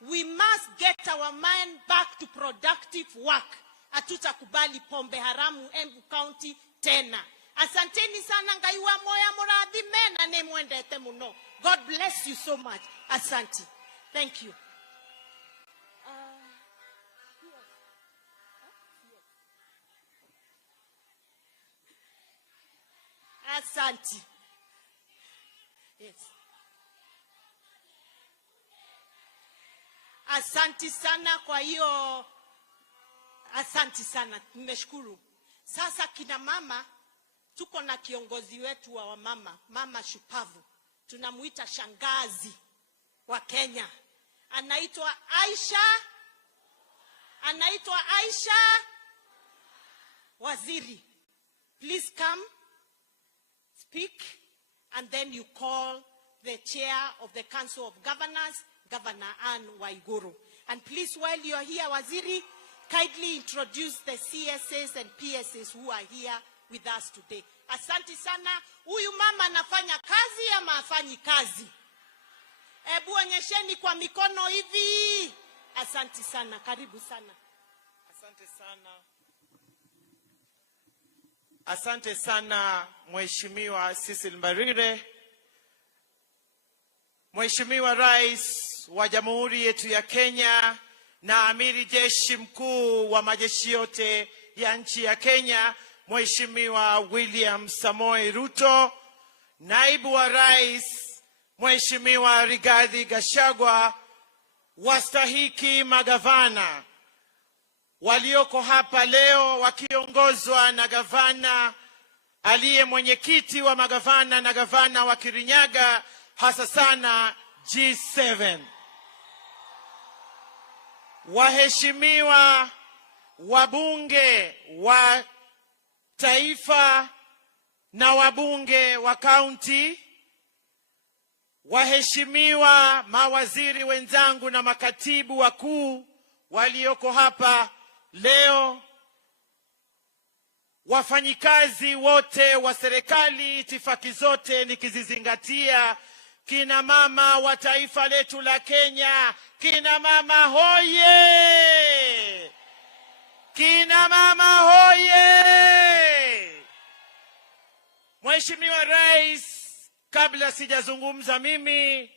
We must get our mind back to productive work. Hatutakubali pombe haramu Embu County tena. Asanteni sana, ngaiwa moya muradhime na nemwendete muno. God bless you so much. Asante. Thank you. Asante. Yes. Asante sana kwa hiyo. Asante sana. Nimeshukuru. Sasa kina mama, tuko na kiongozi wetu wa wamama, mama shupavu. Tunamuita shangazi wa Kenya. Anaitwa Aisha Waziri. Please come, speak, and then you call the chair of the Council of Governors, Governor Anne Waiguru. And please, while you are here, Waziri, kindly introduce the CSAs and PSAs who are here with us today. Asante sana. Huyu mama anafanya kazi ama hafanyi kazi? Ebu onyesheni kwa mikono hivi. Asante sana. Karibu sana. Asante sana. Asante sana Mheshimiwa Cecil Mbarire, Mheshimiwa Rais wa Jamhuri yetu ya Kenya na Amiri Jeshi Mkuu wa majeshi yote ya nchi ya Kenya, Mheshimiwa William Samoei Ruto, Naibu wa Rais Mheshimiwa Rigathi Gachagua, wastahiki magavana walioko hapa leo wakiongozwa na gavana aliye mwenyekiti wa magavana na gavana wa Kirinyaga, hasa sana G7. Waheshimiwa wabunge wa taifa na wabunge wa kaunti, waheshimiwa mawaziri wenzangu na makatibu wakuu walioko hapa leo, wafanyikazi wote wa serikali, itifaki zote nikizizingatia, kina mama wa taifa letu la Kenya, kina mama hoye! Kina mama hoye! Mheshimiwa Rais, kabla sijazungumza mimi,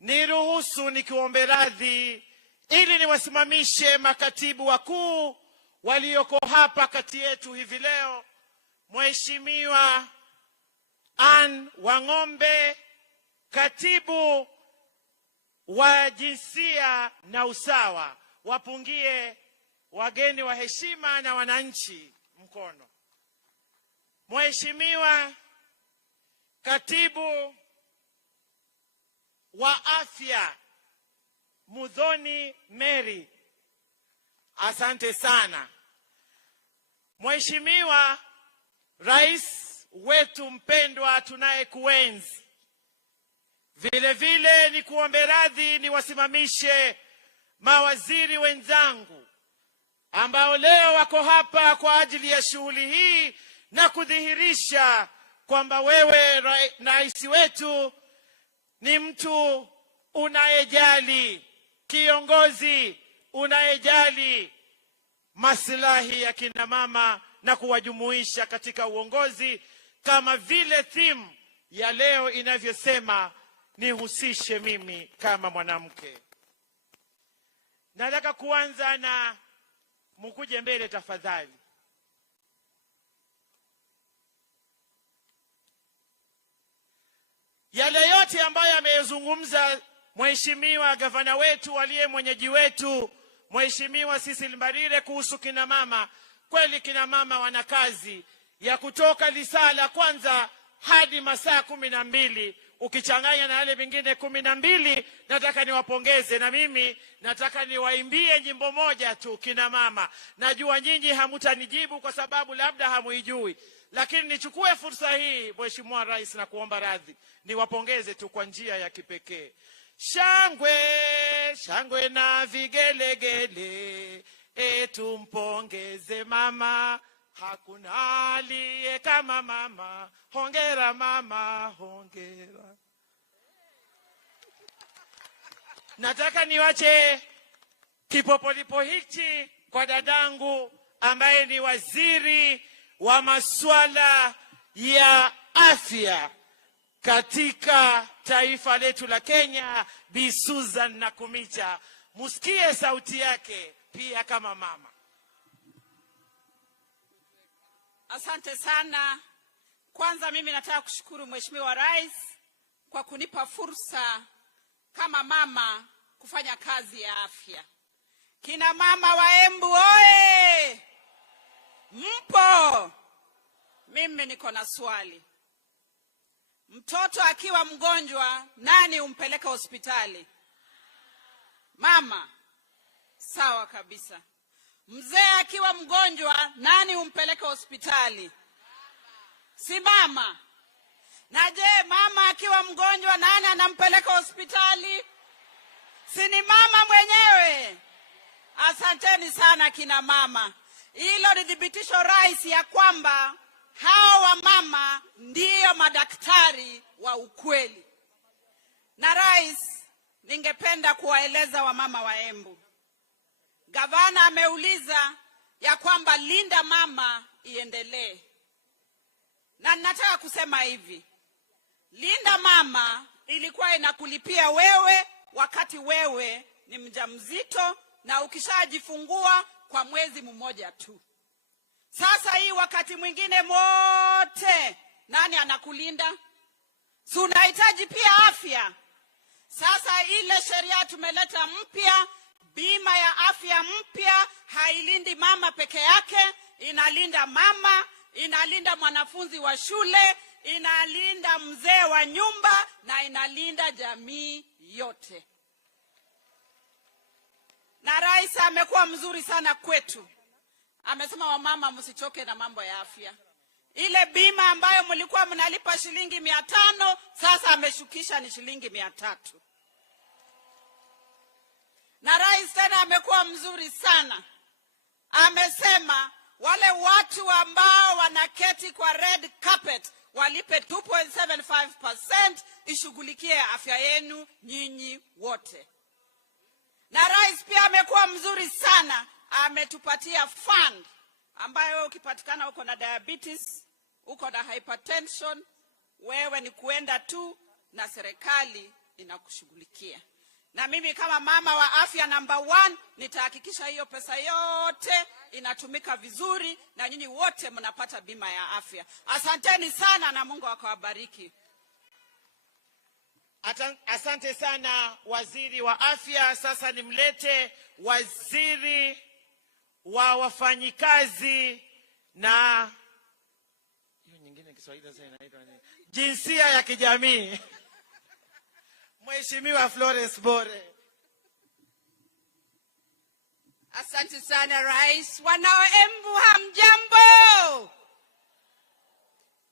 niruhusu nikiombe radhi ili niwasimamishe makatibu wakuu walioko hapa kati yetu hivi leo. Mheshimiwa Ann Wang'ombe, katibu wa jinsia na usawa, wapungie wageni wa heshima na wananchi mkono. Mheshimiwa katibu wa afya Muthoni Mary, asante sana. Mheshimiwa Rais wetu mpendwa tunayekuenzi, vile vile ni kuombe radhi niwasimamishe mawaziri wenzangu ambao leo wako hapa kwa ajili ya shughuli hii na kudhihirisha kwamba wewe rais wetu ni mtu unayejali, kiongozi unayejali maslahi ya kina mama na kuwajumuisha katika uongozi, kama vile theme ya leo inavyosema, nihusishe mimi kama mwanamke. Nataka kuanza na mkuje mbele tafadhali. Yale yote ambayo ameyazungumza Mheshimiwa gavana wetu aliye mwenyeji wetu Mheshimiwa Cecil Mbarire kuhusu kina mama, kweli kina mama wana kazi ya kutoka lisaa la kwanza hadi masaa 12, ukichanganya na yale mengine 12. Nataka niwapongeze, na mimi nataka niwaimbie nyimbo moja tu kina mama. Najua nyinyi hamutanijibu kwa sababu labda hamuijui, lakini nichukue fursa hii Mheshimiwa Rais na kuomba radhi, niwapongeze tu kwa njia ya kipekee. Shangwe, shangwe na vigelegele, tumpongeze mama, hakuna aliye kama mama. Hongera mama, hongera. Nataka niwache kipopolipo hichi kwa dadangu ambaye ni waziri wa masuala ya afya katika taifa letu la Kenya, Bi Susan Nakumicha. Musikie sauti yake pia kama mama. Asante sana. Kwanza mimi nataka kushukuru Mheshimiwa Rais kwa kunipa fursa kama mama kufanya kazi ya afya. Kina mama wa Embu oye! Mpo? Mimi niko na swali. Mtoto akiwa mgonjwa, nani umpeleka hospitali? Mama. Sawa kabisa. Mzee akiwa mgonjwa, nani umpeleka hospitali? Si mama. Na je, mama akiwa mgonjwa, nani anampeleka hospitali? Si ni mama mwenyewe? Asanteni sana kina mama. Hilo ni thibitisho rais ya kwamba hao wa mama ndiyo madaktari wa ukweli. Na rais, ningependa kuwaeleza wa mama wa Embu. Gavana ameuliza ya kwamba linda mama iendelee. Na nataka kusema hivi, linda mama ilikuwa inakulipia wewe wakati wewe ni mjamzito na ukishajifungua kwa mwezi mmoja tu. Sasa hii wakati mwingine mote, nani anakulinda? Si unahitaji pia afya. Sasa ile sheria tumeleta mpya, bima ya afya mpya, hailindi mama peke yake, inalinda mama, inalinda mwanafunzi wa shule, inalinda mzee wa nyumba na inalinda jamii yote. Na rais amekuwa mzuri sana kwetu. Amesema wamama msichoke na mambo ya afya. Ile bima ambayo mlikuwa mnalipa shilingi 500, sasa ameshukisha ni shilingi 300. Na rais tena amekuwa mzuri sana. Amesema wale watu ambao wanaketi kwa red carpet walipe 2.75%, ishughulikie afya yenu nyinyi wote. Na rais pia amekuwa mzuri sana, ametupatia fund ambayo ukipatikana uko na diabetes, uko na hypertension, wewe ni kuenda tu na serikali inakushughulikia. Na mimi kama mama wa afya number 1 nitahakikisha hiyo pesa yote inatumika vizuri na nyinyi wote mnapata bima ya afya. Asanteni sana na Mungu akawabariki. Asante sana waziri wa afya. Sasa nimlete waziri wa wafanyikazi na hiyo nyingine Kiswahili sasa inaitwa jinsia ya kijamii. Mheshimiwa Florence Bore. Asante sana rais. Wanao Embu hamjambo?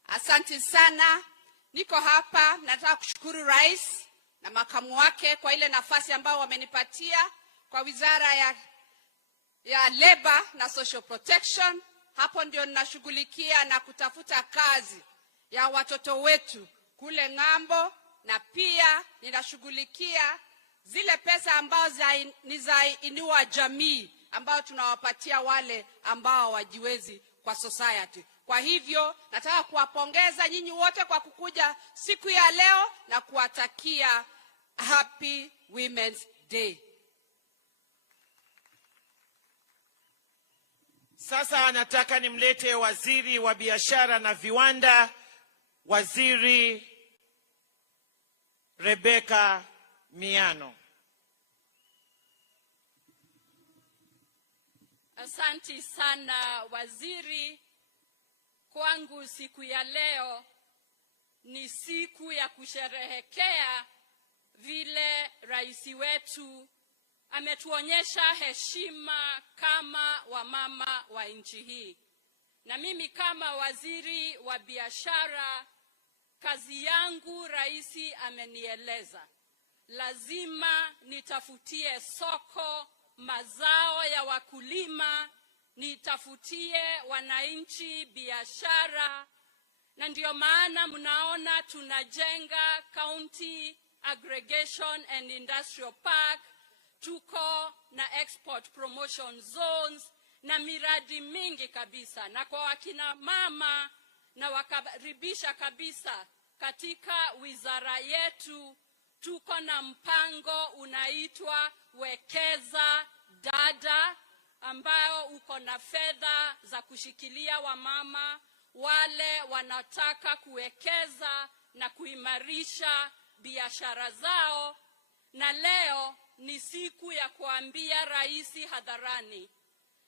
Asante sana. Niko hapa nataka kushukuru rais na makamu wake kwa ile nafasi ambayo wamenipatia kwa wizara ya Labor na Social Protection. Hapo ndio ninashughulikia na kutafuta kazi ya watoto wetu kule ng'ambo, na pia ninashughulikia zile pesa ambazo ni za inua jamii ambao tunawapatia wale ambao wajiwezi kwa society. Kwa hivyo nataka kuwapongeza nyinyi wote kwa kukuja siku ya leo na kuwatakia Happy Women's Day. Sasa nataka nimlete waziri wa biashara na viwanda, waziri Rebecca Miano. Asante sana waziri. Kwangu siku ya leo ni siku ya kusherehekea vile rais wetu ametuonyesha heshima kama wamama wa nchi hii. Na mimi kama waziri wa biashara, kazi yangu rais amenieleza, lazima nitafutie soko mazao ya wakulima, nitafutie wananchi biashara, na ndio maana mnaona tunajenga County Aggregation and Industrial Park, tuko na Export Promotion Zones na miradi mingi kabisa. Na kwa wakina mama na wakaribisha kabisa katika wizara yetu, tuko na mpango unaitwa Wekeza Dada, ambao uko na fedha za kushikilia wamama wale wanataka kuwekeza na kuimarisha biashara zao. Na leo ni siku ya kuambia rais hadharani,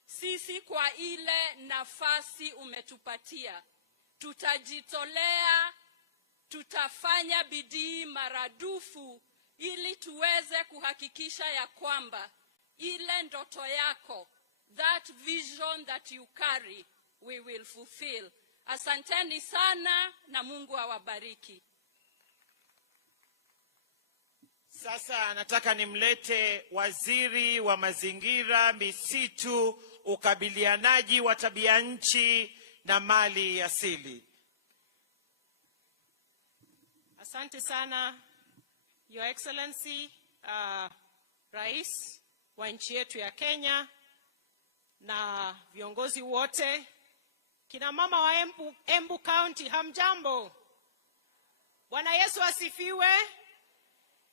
sisi kwa ile nafasi umetupatia, tutajitolea, tutafanya bidii maradufu ili tuweze kuhakikisha ya kwamba ile ndoto yako, that vision that you carry, we will fulfill. Asanteni sana na Mungu awabariki. Sasa nataka nimlete waziri wa mazingira, misitu, ukabilianaji wa tabia nchi na mali asili. Asante sana Your Excellency, Rais wa nchi yetu ya Kenya na viongozi wote. Kina mama wa Embu County hamjambo? Bwana Yesu asifiwe.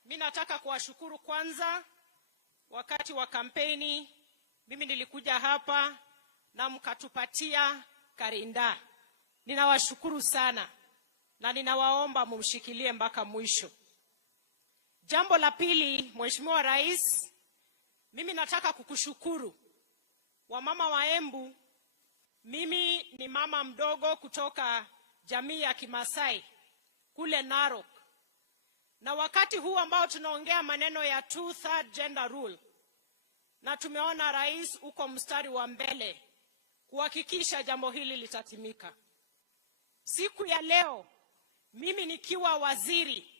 Mimi nataka kuwashukuru kwanza. Wakati wa kampeni mimi nilikuja hapa na mkatupatia karinda. Ninawashukuru sana na ninawaomba mumshikilie mpaka mwisho. Jambo la pili, Mheshimiwa Rais, mimi nataka kukushukuru. Wamama wa Embu, mimi ni mama mdogo kutoka jamii ya Kimasai kule Narok. Na wakati huu ambao tunaongea maneno ya 2/3 gender rule, na tumeona rais uko mstari wa mbele kuhakikisha jambo hili litatimika. siku ya leo mimi nikiwa waziri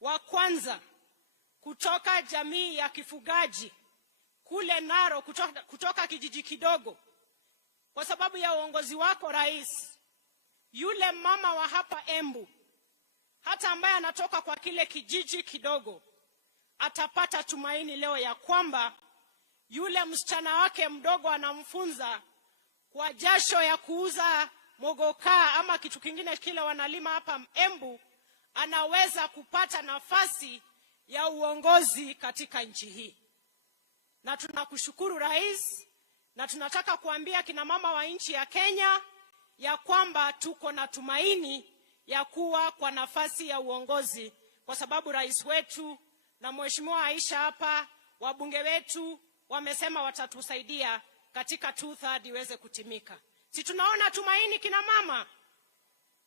wa kwanza kutoka jamii ya kifugaji kule Naro, kutoka kijiji kidogo, kwa sababu ya uongozi wako rais, yule mama wa hapa Embu, hata ambaye anatoka kwa kile kijiji kidogo, atapata tumaini leo ya kwamba yule msichana wake mdogo anamfunza kwa jasho ya kuuza mogoka ama kitu kingine kile wanalima hapa Embu, anaweza kupata nafasi ya uongozi katika nchi hii. Na tunakushukuru rais, na tunataka kuambia kina mama wa nchi ya Kenya ya kwamba tuko na tumaini ya kuwa kwa nafasi ya uongozi, kwa sababu rais wetu na mheshimiwa Aisha hapa, wabunge wetu wamesema watatusaidia katika 2/3 iweze kutimika. Si tunaona tumaini kina mama?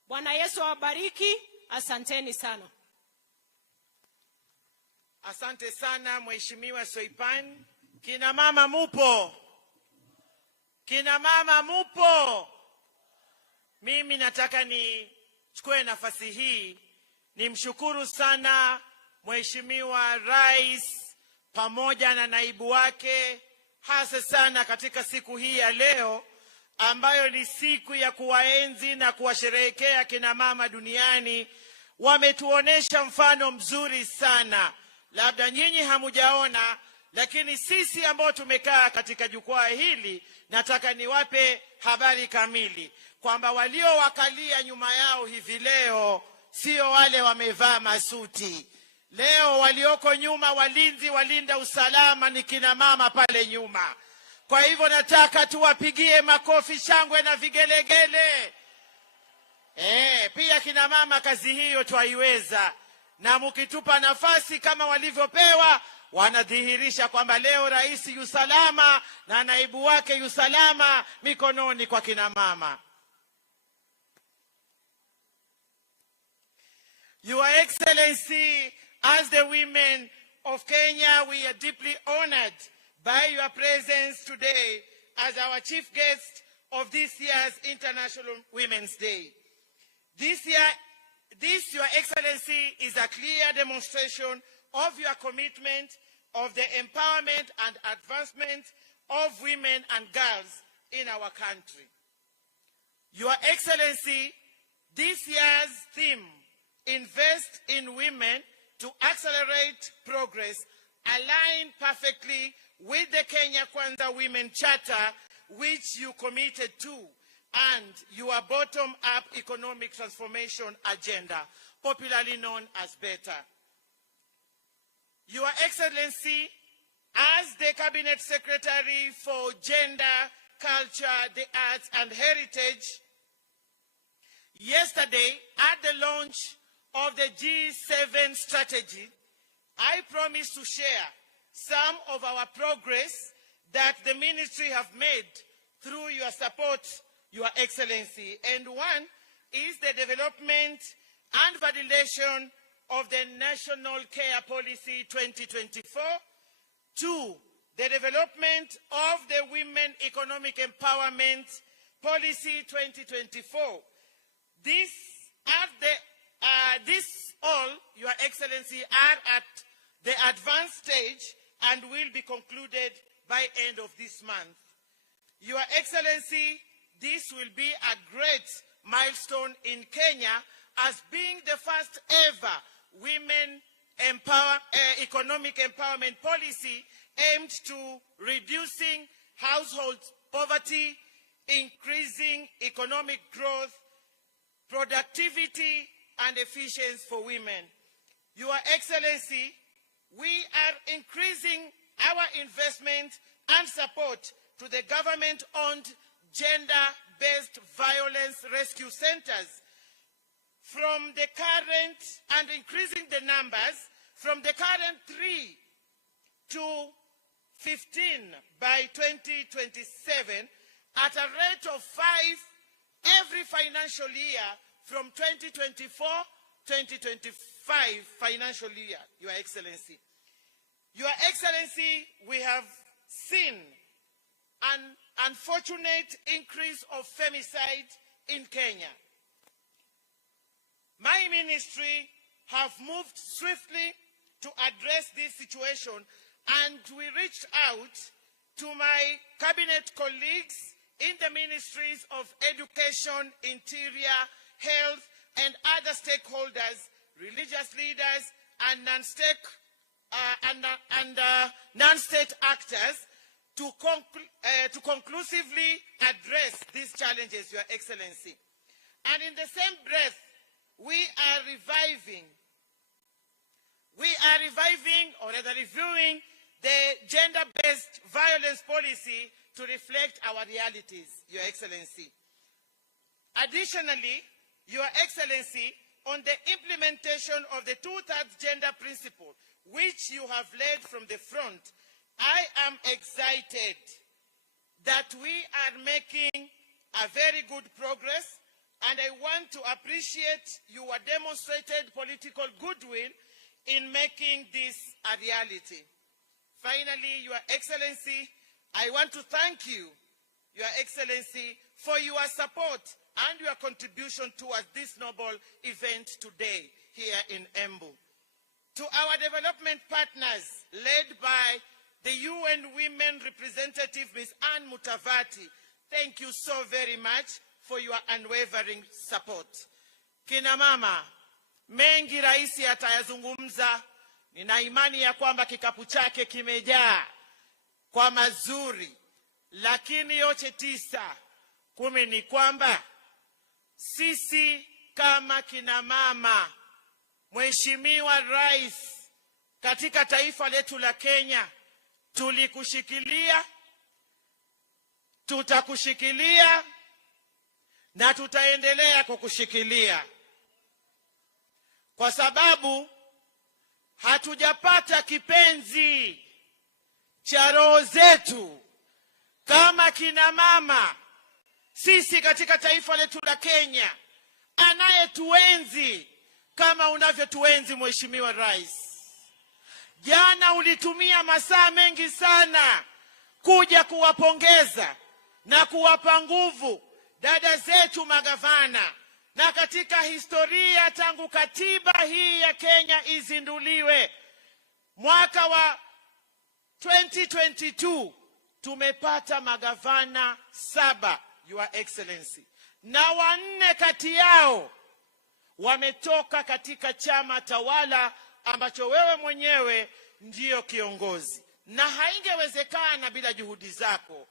Bwana Yesu awabariki. Asanteni sana. Asante sana Mheshimiwa Soipan. Kina mama mupo? Kina mama mupo? Mimi nataka nichukue nafasi hii nimshukuru sana Mheshimiwa Rais pamoja na naibu wake, hasa sana katika siku hii ya leo ambayo ni siku ya kuwaenzi na kuwasherehekea kina mama duniani. Wametuonesha mfano mzuri sana. Labda nyinyi hamujaona, lakini sisi ambao tumekaa katika jukwaa hili, nataka niwape habari kamili kwamba waliowakalia nyuma yao hivi leo sio wale wamevaa masuti. Leo walioko nyuma, walinzi walinda usalama, ni kina mama pale nyuma. Kwa hivyo nataka tuwapigie makofi, shangwe na vigelegele. Pia kina mama kazi hiyo twaiweza, na mkitupa nafasi kama walivyopewa, wanadhihirisha kwamba leo rais yusalama na naibu wake yusalama mikononi kwa kina mama. Your Excellency, as the women of Kenya, we are deeply honored by your presence today as our chief guest of this year's International Women's Day. This, Your Excellency, is a clear demonstration of your commitment of the empowerment and advancement of women and girls in our country. Your Excellency, this year's theme, Invest in Women to Accelerate Progress, align perfectly with the Kenya Kwanza Women Charter, which you committed to, and your bottom-up economic transformation agenda, popularly known as BETA. Your Excellency, as the Cabinet Secretary for Gender, Culture, the Arts and Heritage, yesterday at the launch of the G7 strategy, I promised to share some of our progress that the ministry have made through your support, Your Excellency. And one is the development and validation of the National Care Policy 2024. Two, the development of the Women Economic Empowerment Policy 2024. This all, Your Excellency, are at the advanced stage and will be concluded by end of this month. Your Excellency, this will be a great milestone in Kenya as being the first ever women economic empowerment policy aimed to reducing household poverty, increasing economic growth, productivity, and efficiency for women. Your Excellency, we are increasing our investment and support to the government-owned gender-based violence rescue centers from the current, and increasing the numbers from the current 3 to 15 by 2027 at a rate of 5 every financial year from 2024-2025 financial year, Your Excellency. Your Excellency, we have seen an unfortunate increase of femicide in Kenya. my ministry have moved swiftly to address this situation, and we reached out to my cabinet colleagues in the ministries of Education, Interior, Health, and other stakeholders, religious leaders, and non-state actors to conclusively address these challenges, Your Excellency. And in the same breath, we are reviewing or rather reviewing the gender-based violence policy to reflect our realities, Your Excellency. Additionally, Your Excellency, on the implementation of the 2/3 gender principle, which you have led from the front, I am excited that we are making a very good progress, and I want to appreciate your demonstrated political goodwill in making this a reality. Finally, Your Excellency, I want to thank you, Your Excellency, for your support and your contribution towards this noble event today here in Embu. To our development partners, led by the UN Women Representative, Ms. Anne Mutavati, thank you so very much for your unwavering support. Kina mama, mengi raisi atayazungumza. Nina imani ya kwamba kikapu chake kimejaa kwa mazuri, lakini yote 9, 10 ni kwamba sisi kama kina mama, Mheshimiwa Rais, katika taifa letu la Kenya, tulikushikilia, tutakushikilia na tutaendelea kukushikilia, kwa sababu hatujapata kipenzi cha roho zetu kama kina mama sisi katika taifa letu la Kenya, anayetuenzi kama unavyotuenzi Mheshimiwa Rais. Jana ulitumia masaa mengi sana kuja kuwapongeza na kuwapa nguvu dada zetu magavana, na katika historia tangu katiba hii ya Kenya izinduliwe mwaka wa 2022 tumepata magavana 7, Your Excellency, na 4 kati yao wametoka katika chama tawala ambacho wewe mwenyewe ndiyo kiongozi, na haingewezekana bila juhudi zako.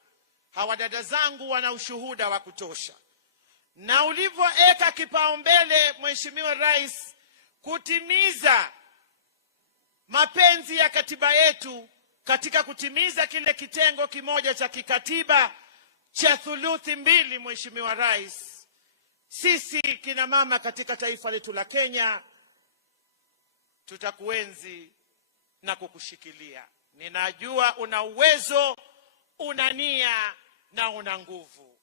Hawa dada zangu wana ushuhuda wa kutosha. Na ulivyoeka kipaumbele Mheshimiwa Rais kutimiza mapenzi ya katiba yetu katika kutimiza kile kitengo kimoja cha kikatiba cha 2/3, Mheshimiwa Rais, sisi kina mama katika taifa letu la Kenya tutakuenzi na kukushikilia. Ninajua una uwezo, una nia na una nguvu.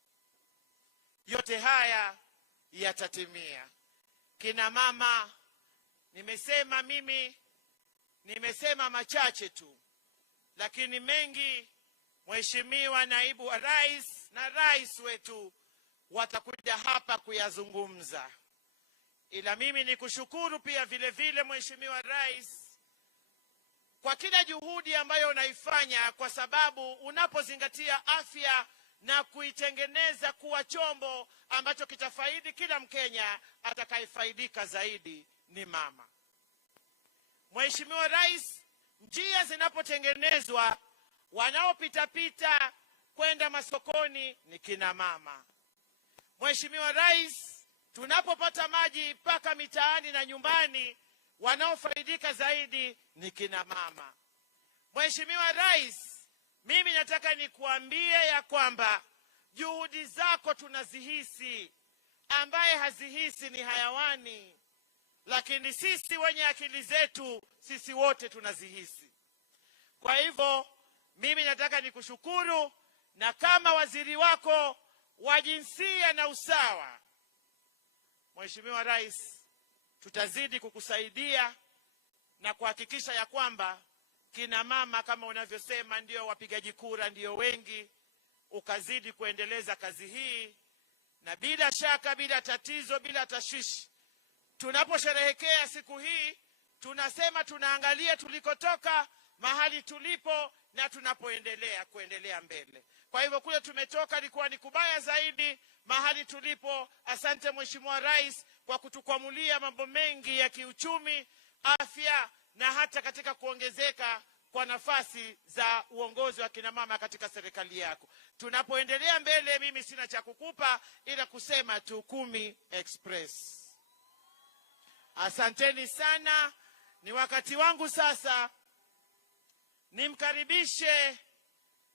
Yote haya yatatimia. Kina mama, nimesema machache tu, lakini mengi Mheshimiwa Naibu wa Rais na Rais wetu watakuja hapa kuyazungumza. Ila mimi nikushukuru pia vile vile Mheshimiwa Rais kwa kila juhudi ambayo unaifanya, kwa sababu unapozingatia afya na kuitengeneza kuwa chombo ambacho kitafaidi kila Mkenya, atakayefaidika zaidi ni mama. Mheshimiwa Rais, njia zinapotengenezwa, wanaopita kwenda masokoni ni kina mama. Mheshimiwa Rais, tunapopata maji mpaka mitaani na nyumbani, wanaofaidika zaidi ni kina mama. Mheshimiwa Rais, mimi nataka nikuambie ya kwamba juhudi zako tunazihisi, ambaye hazihisi ni hayawani, lakini sisi wenye akili zetu, sisi wote tunazihisi. Kwa hivyo mimi nataka nikushukuru, na kama waziri wako wa jinsia na usawa, Mheshimiwa Rais, tutazidi kukusaidia na kuhakikisha ya kwamba kina mama kama unavyosema ndio wapigaji kura, ndio wengi, ukazidi kuendeleza kazi hii, na bila shaka, bila tatizo, bila tashwishi, tunaposherehekea siku hii tunasema tunaangalia tulikotoka, mahali tulipo na kuendelea mbele. Kwa hivyo kule tumetoka ilikuwa ni kubaya zaidi, mahali tulipo, asante Mheshimiwa Rais kwa kutukwamulia mambo mengi ya kiuchumi, afya na hata katika kuongezeka kwa nafasi za uongozi wa kina mama katika serikali yako. Tunapoendelea mbele, mimi sina cha kukupa ila kusema tu 10 Express. Asanteni sana. Ni wakati wangu sasa nimkaribishe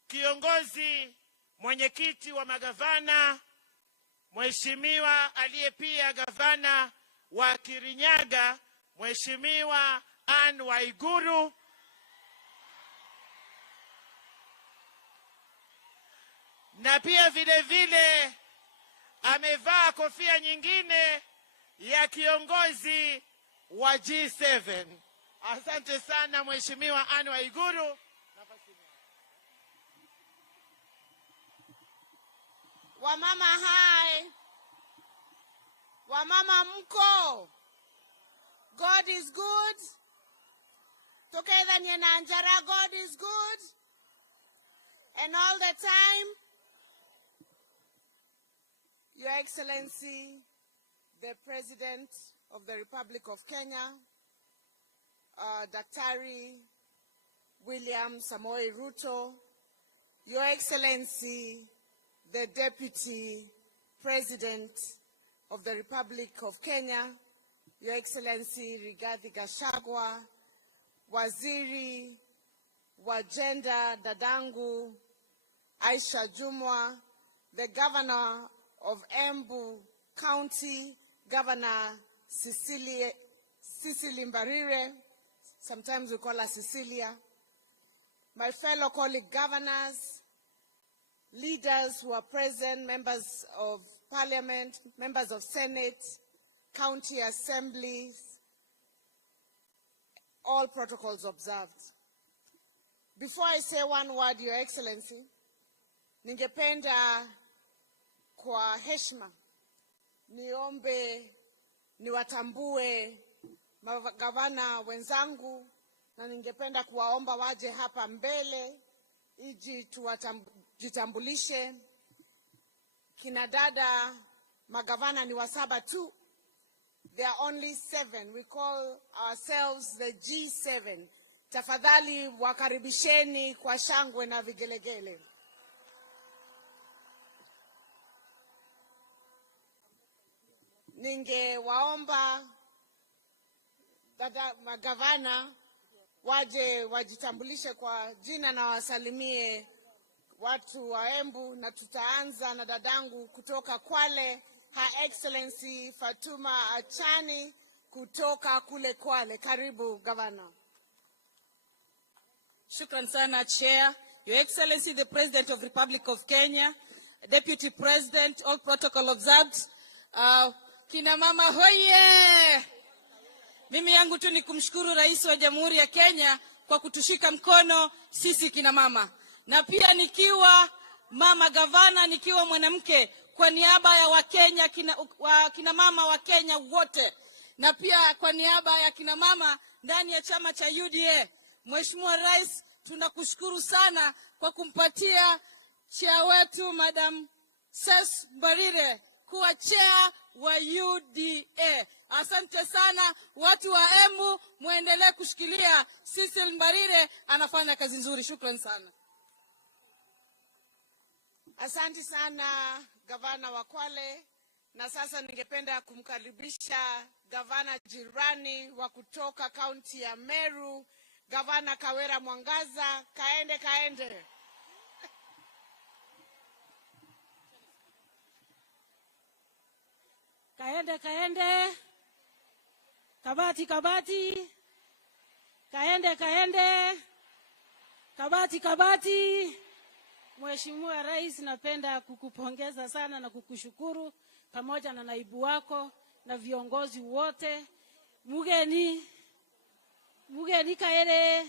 kiongozi mwenyekiti wa magavana, Mheshimiwa aliye pia gavana wa Kirinyaga, Mheshimiwa Anne Waiguru. Na pia vile vile amevaa kofia nyingine ya kiongozi wa G7. Asante sana Mheshimiwa Anne Waiguru. Wamama hai. Wamama mko. God is good. Together nyenanjara, God is good. And all the time. Your Excellency, the President of the Republic of Kenya, Daktari William Samoei Ruto, Your Excellency, the Deputy President of the Republic of Kenya, Your Excellency Rigathi Gachagua, Waziri wa Gender Dadangu Aisha Jumwa, the Governor of Embu County, Governor Cecily Mbarire, sometimes we call her Cecilia, my fellow colleague governors, leaders who are present, members of parliament, members of Senate, county assemblies, all protocols observed. Before I say one word, Your Excellency, ningependa kwa heshima niombe niwatambue magavana wenzangu, na ningependa kuwaomba waje hapa mbele ili tujitambulishe. Kina dada magavana ni 7 tu. There are only 7. We call ourselves the G7. Tafadhali wakaribisheni kwa shangwe na vigelegele. Ningewaomba dada magavana waje wajitambulishe kwa jina na wasalimie watu wa Embu, na tutaanza na dadangu kutoka Kwale, Her Excellency Fatuma Achani kutoka kule Kwale. Karibu gavana. Shukran sana Chair. Your Excellency the President of Republic of Kenya, Deputy President, all protocol observed. Kina mama hoye! Mimi yangu tu ni kumshukuru Rais wa Jamhuri ya Kenya kwa kutushika mkono sisi kina mama. Na pia nikiwa mama gavana, nikiwa mwanamke, kwa niaba ya Wakenya, kina mama wa Kenya wote, na pia kwa niaba ya kina mama ndani ya chama cha UDA, Mheshimiwa Rais, tunakushukuru sana kwa kumpatia chair wetu Madam Ses Mbarire kuwa chair wa UDA. Asante sana watu wa Embu, muendelee kushikilia. Cecily Mbarire anafanya kazi nzuri. Shukran sana. Asante sana gavana wa Kwale. Na sasa ningependa kumkaribisha gavana jirani wa kutoka kaunti ya Meru, Gavana Kawera Mwangaza. Kaende. Kaende. Kabati. Kaende. Kabati. Mheshimiwa Rais, napenda kukupongeza sana na kukushukuru pamoja na naibu wako na viongozi wote. Mugeni kaere.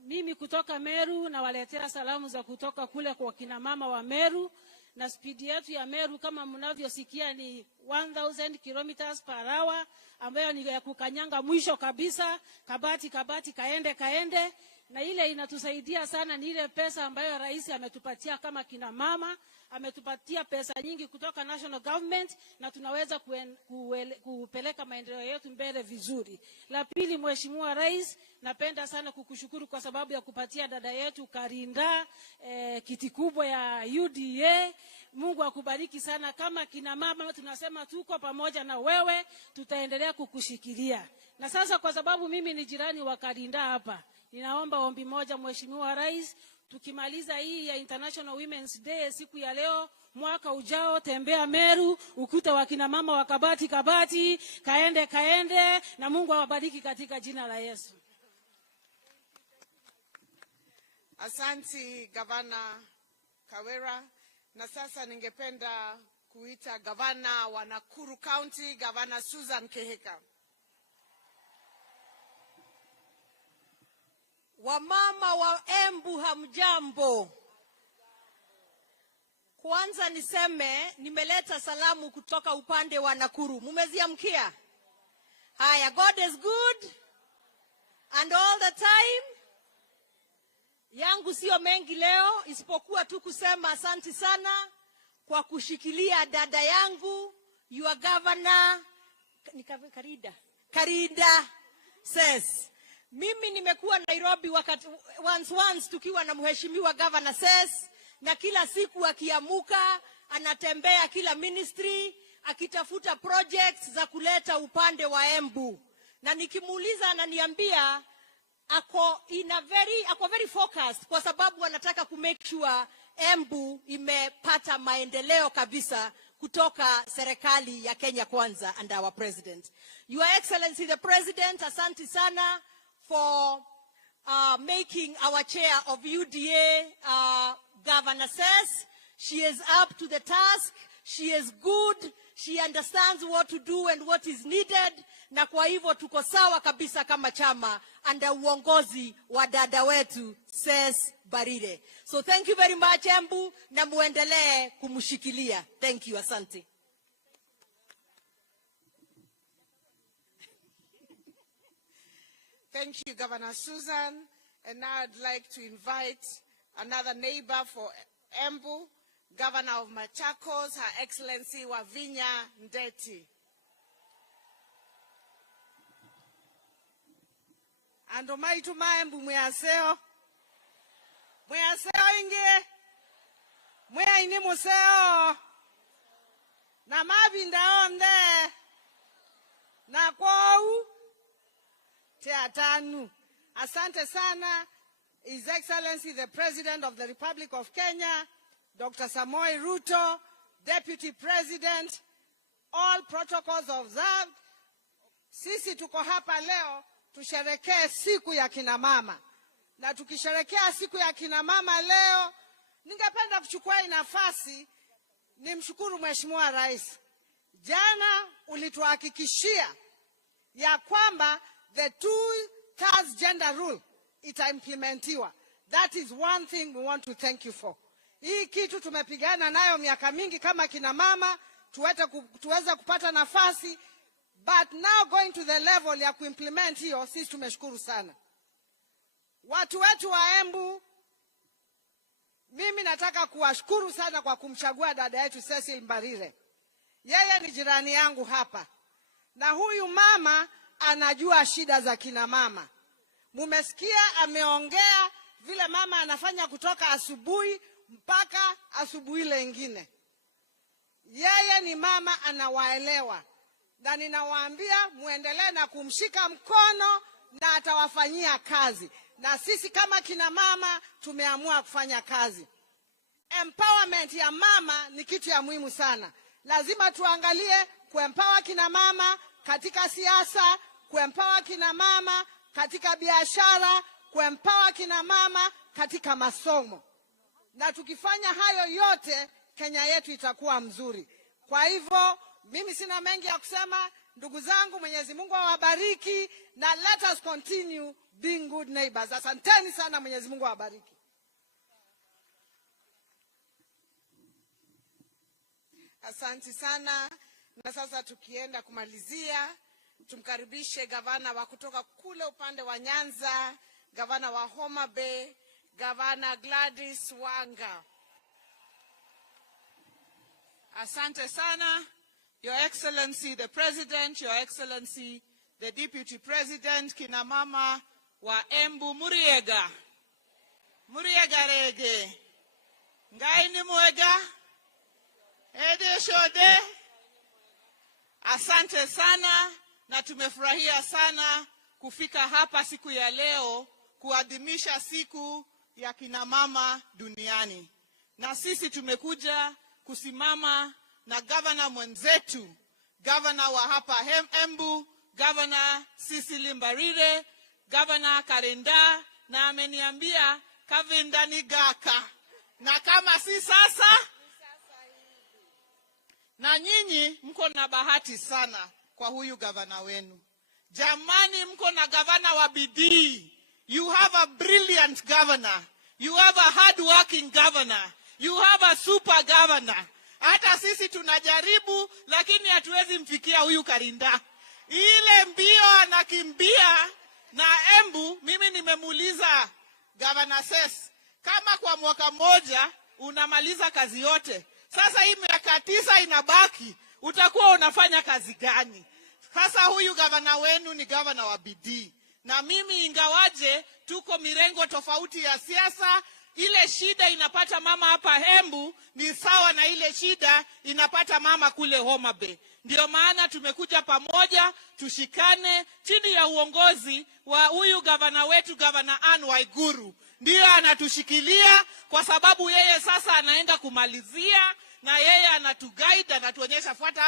mimi kutoka Meru na waletea salamu za kutoka kule kwa kina mama wa Meru, na spidi yetu ya Meru kama mnavyosikia ni 1000 kilometers per hour, ambayo ni ya kukanyanga mwisho kabisa, kabati kaende, na ile inatusaidia sana ni ile pesa ambayo rais ametupatia kama kina mama. Ametupatia pesa nyingi kutoka national government, na tunaweza kupeleka maendeleo yetu mbele vizuri. La pili, Mheshimiwa Rais, napenda sana kukushukuru kwa sababu ya kupatia dada yetu Karinda kiti kubwa ya UDA. Mungu akubariki sana. Kama kina mama tunasema tuko pamoja na wewe, tutaendelea kukushikilia. Na sasa kwa sababu mimi ni jirani wa Karinda hapa, ninaomba ombi moja, Mheshimiwa Rais. Tukimaliza hii ya International Women's Day siku ya leo, mwaka ujao tembea Meru, ukute wakina mama wa kabati kaende, na Mungu awabariki katika jina la Yesu. Asante Gavana Kawera. Na sasa ningependa kuita Gavana wa Nakuru County, Gavana Susan Kehika. Wamama wa Embu hamjambo. Kwanza niseme nimeleta salamu kutoka upande wa Nakuru. Mumeziamkia? Haya, God is good and all the time. Yangu sio mengi leo isipokuwa tu kusema asante sana kwa kushikilia dada yangu, your governor Karida says. Mimi nimekuwa Nairobi wakati once tukiwa na mheshimiwa governor says, na kila siku akiamuka anatembea kila ministry akitafuta projects za kuleta upande wa Embu, na nikimuuliza ananiambia ako very focused kwa sababu anataka ku make sure Embu imepata maendeleo kabisa kutoka serikali ya Kenya Kwanza and our president. Your Excellency the President, asante sana for making our chair of UDA Governor says. She is up to the task. She is good. She understands what to do and what is needed. Na kwa hivyo tuko sawa kabisa kama chama under uongozi wa dada wetu says Barire. So thank you very much Embu, na muendelee kumshikilia. Thank you, asante. Thank you, Governor Susan. And now I'd like to invite another neighbor for Embu, Governor of Machakos, Her Excellency Wavinya Ndeti. Ando maitu maembu mwaseo. Mwaseo inge. Mwa ini museo. Na mabinda onde. Na kwau. Teatanu. Asante sana, His Excellency the President of the Republic of Kenya, Dr. Samoei Ruto, Deputy President, all protocols observed. Sisi tuko hapa leo tusherekee siku ya kina mama. Na tukisherekea siku ya kina mama leo, ningependa kuchukua nafasi nimshukuru Mheshimiwa Rais. Jana ulituhakikishia ya kwamba the 2/3 gender rule itaimplementiwa. That is one thing we want to thank you for. Hii kitu tumepigana nayo miaka mingi kama kina mama, tuweze kupata nafasi, but now going to the level ya kuimplement hiyo, sisi tumeshukuru sana. Watu wetu wa Embu, mimi nataka kuwashukuru sana kwa kumchagua dada yetu Cecil Mbarire. Yeye ni jirani yangu hapa. Na huyu mama anajua shida za kina mama. Mumesikia ameongea vile mama anafanya kutoka asubuhi mpaka asubuhi lengine. Yeye ni mama anawaelewa. Na ninawaambia muendelee na kumshika mkono na atawafanyia kazi. Na sisi kama kina mama tumeamua kufanya kazi. Empowerment ya mama ni kitu ya muhimu sana. Lazima tuangalie kuempower kina mama katika siasa, kuempower kina mama katika biashara, kuempower kina mama katika masomo. Na tukifanya hayo yote, Kenya yetu itakuwa mzuri. Kwa hivyo, mimi sina mengi ya kusema. Ndugu zangu, Mwenyezi Mungu awabariki, na let us continue being good neighbors. Asanteni sana, Mwenyezi Mungu awabariki. Asante sana. Na sasa tukienda kumalizia, tumkaribishe gavana wa kutoka kule upande wa Nyanza, gavana wa Homa Bay, Gavana Gladys Wanga. Asante sana, Your Excellency the President, Your Excellency the Deputy President, kina mama wa Embu, Muriega. Muriega rege. Ngai ni mwega. Ede shode. Asante sana, na tumefurahia sana kufika hapa siku ya leo kuadhimisha siku ya kina mama duniani. Na sisi tumekuja kusimama na gavana mwenzetu, gavana wa hapa Embu, gavana Cecily Mbarire, gavana Karenda, na ameniambia kavinda ni gaka. Na kama si sasa, na nyinyi mko na bahati sana kwa huyu gavana wenu. Jamani, mko na gavana wa bidii. You have a brilliant governor. You have a hard-working governor. You have a super governor. Hata sisi tunajaribu, lakini hatuwezi mfikia huyu Karinda. Ile mbio anakimbia na Embu, mimi nimemuuliza Governor Ses, kama kwa mwaka moja unamaliza kazi yote, sasa hii miaka 9 inabaki, utakuwa unafanya kazi gani? Sasa huyu gavana wenu ni gavana wa bidii. Na mimi ingawaje tuko mirengo tofauti ya siasa, ile shida inapata mama hapa Embu ni sawa na ile shida inapata mama kule Homa Bay. Ndio maana tumekuja pamoja, tushikane chini ya uongozi wa huyu gavana wetu, Gavana Anne Waiguru. Ndio anatushikilia kwa sababu yeye sasa anaenda kumalizia, na yeye anatuguide, anatuonyesha fuata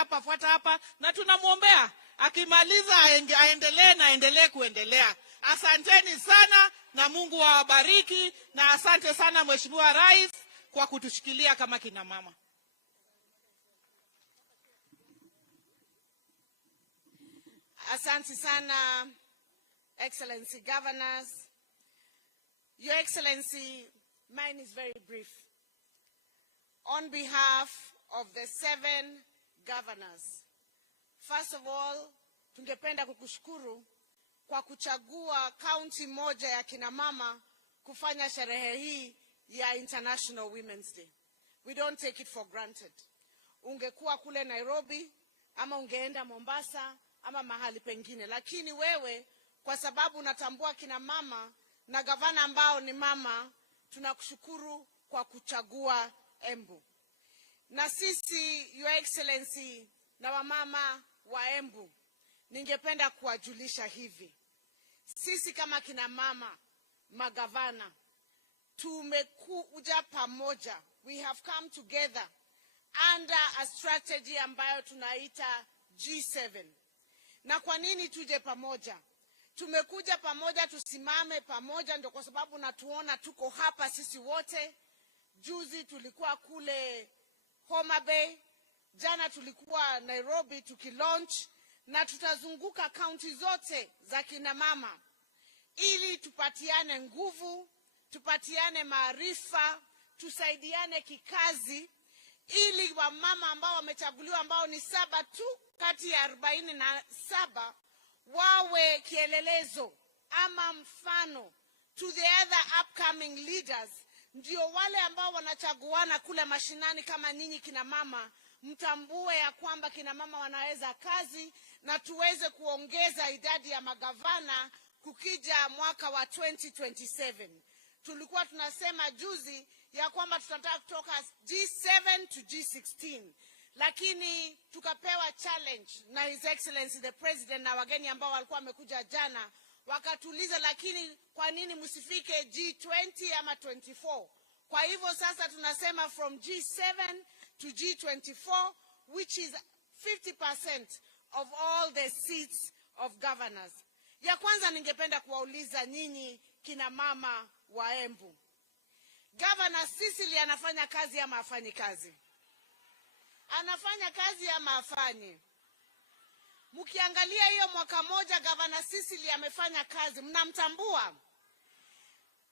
hapa, na tunamuombea akimaliza aendelee kuendelea. Asanteni sana na Mungu awabariki, na asante sana Mheshimiwa Rais kwa kutushikilia kama kina mama. Asante sana, Excellency Governors. Your Excellency, mine is very brief. On behalf of the 7 governors, first of all, tungependa kukushukuru kwa kuchagua kaunti moja ya kina mama kufanya sherehe hii ya International Women's Day. We don't take it for granted. Ungekuwa kule Nairobi, ama ungeenda Mombasa, ama mahali pengine. Lakini wewe, kwa sababu unatambua kina mama na gavana ambao ni mama, tunakushukuru kwa kuchagua Embu. Na sisi, Your Excellency, na wamama wa Embu, ningependa kuwajulisha hivi. Sisi kama kina mama magavana tumekuja pamoja. We have come together under a strategy ambayo tunaita G7. Na kwa nini tuje pamoja? Tumekuja pamoja, tusimame pamoja, ndio kwa sababu natuona tuko hapa sisi wote. Juzi tulikuwa kule Homa Bay, jana tulikuwa Nairobi tukilaunch, na tutazunguka kaunti zote za kina mama ili tupatiane nguvu, tupatiane maarifa, tusaidiane kikazi, ili wamama ambao wamechaguliwa ambao ni 7 tu kati ya 47 wawe kielelezo ama mfano to the other upcoming leaders. Ndio wale ambao wanachaguana kule mashinani kama ninyi kina mama, mtambue ya kwamba kina mama wanaweza kazi, na tuweze kuongeza idadi ya magavana kukija mwaka wa 2027. Tulikuwa tunasema juzi ya kwamba tutataka kutoka G7 to G16. Lakini tukapewa challenge na His Excellency the President na wageni ambao walikuwa wamekuja jana, wakatuliza lakini kwa nini msifike G20 ama 24? Kwa hivyo sasa tunasema from G7 to G24, which is 50% of all the seats of governors. Ya kwanza ningependa kuwauliza nyinyi kina mama wa Embu. Governor Cecily anafanya kazi ama hafanyi kazi? Anafanya kazi ama hafanyi? mkiangalia hiyo mwaka moja Governor Sicily amefanya kazi, mnamtambua.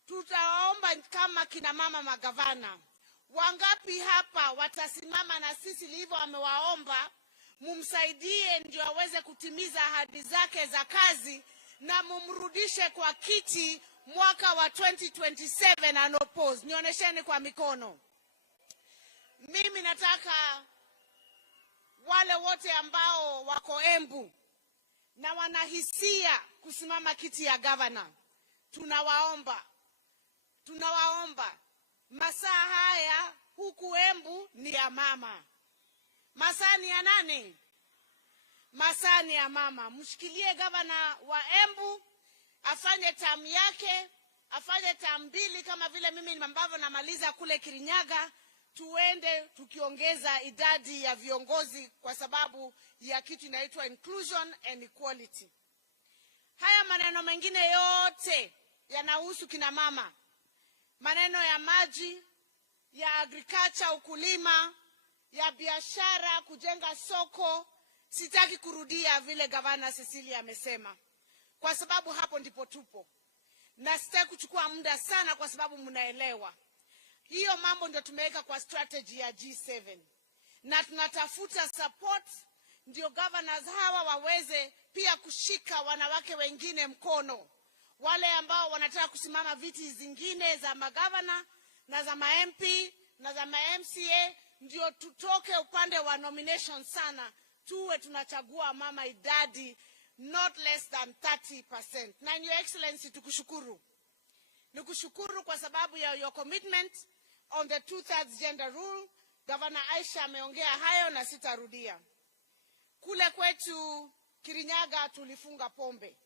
Tutaomba kama kina mama magavana, wangapi hapa watasimama na Sicily hivyo amewaomba, mumsaidie ndio aweze kutimiza ahadi zake za kazi na mumrudishe kwa kiti mwaka wa 2027 anopose. Nionyesheni kwa mikono. Mimi nataka wale wote ambao wako Embu na wanahisia kusimama kiti ya governor, tunawaomba masaa haya huku Embu ni ya mama. Masaa ni ya nani? Masaa ni ya mama. Mshikilie governor wa Embu afanye term yake, afanye term 2 kama vile mimi ambavyo namaliza kule Kirinyaga. Tuende tukiongeza idadi ya viongozi kwa sababu ya kitu inaitwa inclusion and equality. Haya maneno mengine yote yanahusu kina mama. Maneno ya maji, ya agriculture, ukulima, ya biashara, kujenga soko, sitaki kurudia vile Governor Cecilia amesema, kwa sababu hapo ndipo tupo. Na sitaki kuchukua muda sana kwa sababu mnaelewa. Hiyo mambo ndio tumeweka kwa strategy ya G7. Na tunatafuta support ndio governors hawa waweze pia kushika wanawake wengine mkono. Wale ambao wanataka kusimama viti zingine za magavana na za ma-MP na za ma-MCA, ndio tutoke upande wa nomination sana. Tuwe tunachagua mama idadi not less than 30%. Na Your Excellency, tukushukuru. Nikushukuru kwa sababu ya your commitment on the 2/3 gender rule. Governor Aisha ameongea hayo na sitarudia. Kule kwetu Kirinyaga tulifunga pombe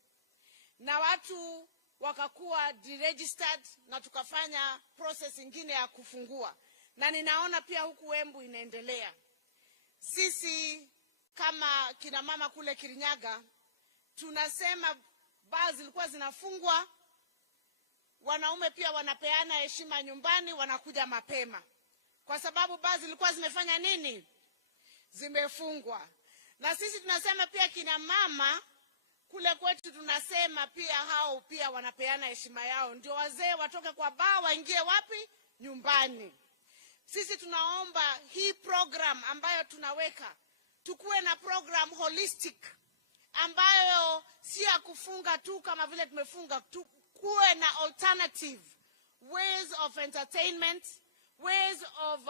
na watu wakakuwa deregistered na tukafanya process ingine ya kufungua, na ninaona pia huku Embu inaendelea. Sisi kama kina mama kule Kirinyaga tunasema baa zilikuwa zinafungwa, wanaume pia wanapeana heshima nyumbani, wanakuja mapema, kwa sababu baa zilikuwa zimefanya nini? Zimefungwa. Na sisi tunasema pia kina mama kule kwetu tunasema pia hao pia wanapeana heshima yao, ndio wazee watoke kwa baa waingie wapi? Nyumbani. Sisi tunaomba hii program ambayo tunaweka, tukuwe na program holistic ambayo si ya kufunga tu kama vile tumefunga, tukuwe na alternative ways of entertainment, ways of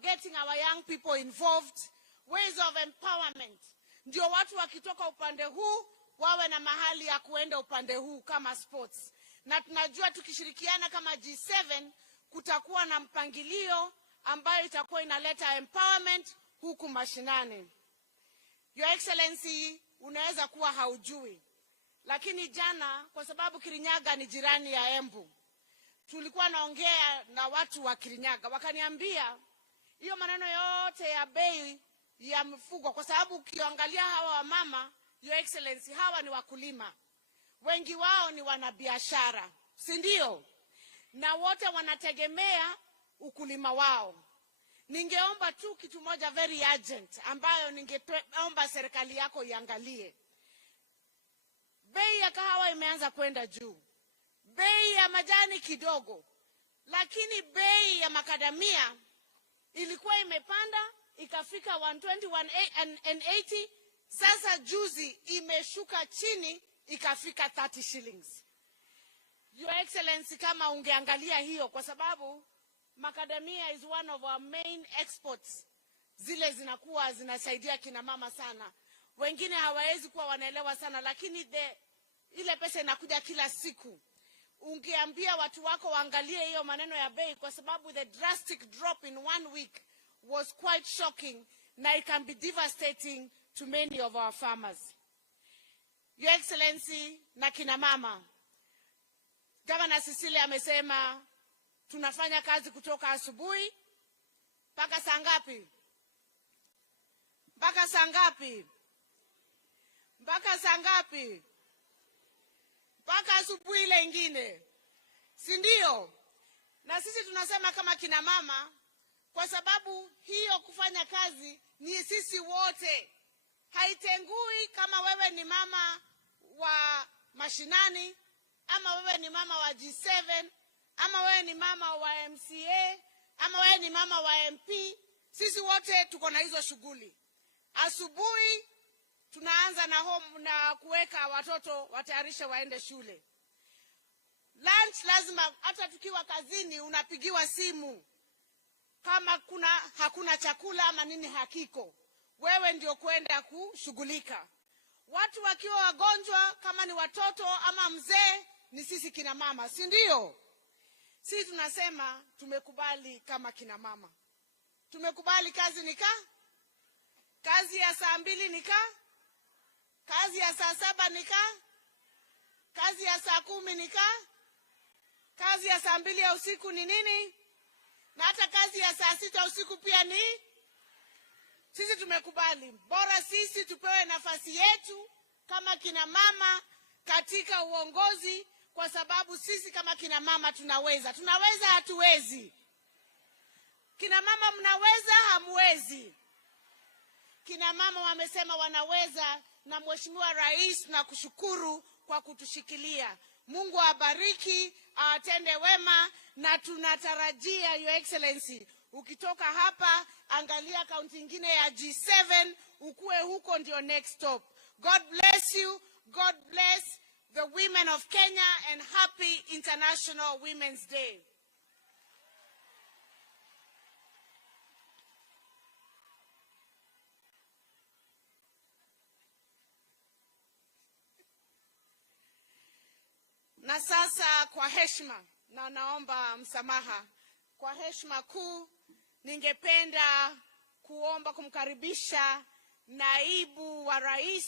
getting our young people involved, ways of empowerment. Ndio watu wakitoka upande huu wawe na mahali ya kuenda upande huu kama sports. Na tunajua tukishirikiana kama G7 kutakuwa na mpangilio ambayo itakuwa inaleta empowerment huku mashinani. Your Excellency, unaweza kuwa haujui, lakini jana kwa sababu Kirinyaga ni jirani ya Embu, tulikuwa naongea na watu wa Kirinyaga, wakaniambia hiyo maneno yote ya bei ya mifugo, kwa sababu ukiangalia hawa wamama, Your Excellency, hawa ni wakulima, wengi wao ni wanabiashara, si ndio? Na wote wanategemea ukulima wao. Ningeomba tu kitu moja very urgent ambayo ningeomba serikali yako iangalie. Bei ya kahawa imeanza kwenda juu, bei ya majani kidogo, lakini bei ya makadamia ilikuwa imepanda ikafika 120 sasa juzi imeshuka chini ikafika 30 shillings. Your Excellency, kama ungeangalia hiyo, kwa sababu macadamia is one of our main exports, zile zinakuwa zinasaidia kina mama sana. Wengine hawawezi kuwa wanaelewa sana, lakini ile pesa inakuja kila siku. Ungeambia watu wako waangalie hiyo maneno ya bei, kwa sababu the drastic drop in 1 week was quite shocking, na it can be devastating to many of our farmers. Your Excellency, na kina mama, Governor Cecilia amesema tunafanya kazi kutoka asubuhi mpaka saa ngapi? Mpaka saa ngapi? Mpaka saa ngapi? Mpaka asubuhi ile ingine, si ndio? Na sisi tunasema kama kina mama, kwa sababu hiyo kufanya kazi ni sisi wote. haitengui kama wewe ni mama wa mashinani, ama wewe ni mama wa G7, ama wewe ni mama wa MCA, ama wewe ni mama wa MP. Sisi wote tuko na hizo shughuli. Asubuhi tunaanza na kuweka watoto watayarishe waende shule. Lunch lazima, hata tukiwa kazini unapigiwa simu kama hakuna chakula ama nini hakiko, wewe ndio kwenda kushughulika. Watu wakiwa wagonjwa, kama ni watoto ama mzee, ni sisi kina mama, si ndio? Sisi tunasema tumekubali kama kina mama. Tumekubali kazi kazi ya saa 2 kazi ya saa 7 kazi ya saa 10 kazi ya saa 2 ya usiku ni nini? Na hata kazi ya saa 6 usiku pia ni. Sisi tumekubali. Bora sisi tupewe nafasi yetu kama kina mama katika uongozi, kwa sababu sisi kama kina mama tunaweza. Tunaweza, hatuwezi? Kina mama mnaweza, hamwezi? Kina mama wamesema wanaweza, na Mheshimiwa Rais na kushukuru kwa kutushikilia. Mungu awabariki, awatende wema, na tunatarajia Your Excellency ukitoka hapa angalia kaunti nyingine ya G7, ukue huko ndio next stop. God bless you. God bless the women of Kenya, and happy International Women's Day. Na sasa kwa heshima, na naomba msamaha, kwa heshima kuu ningependa kuomba kumkaribisha naibu wa rais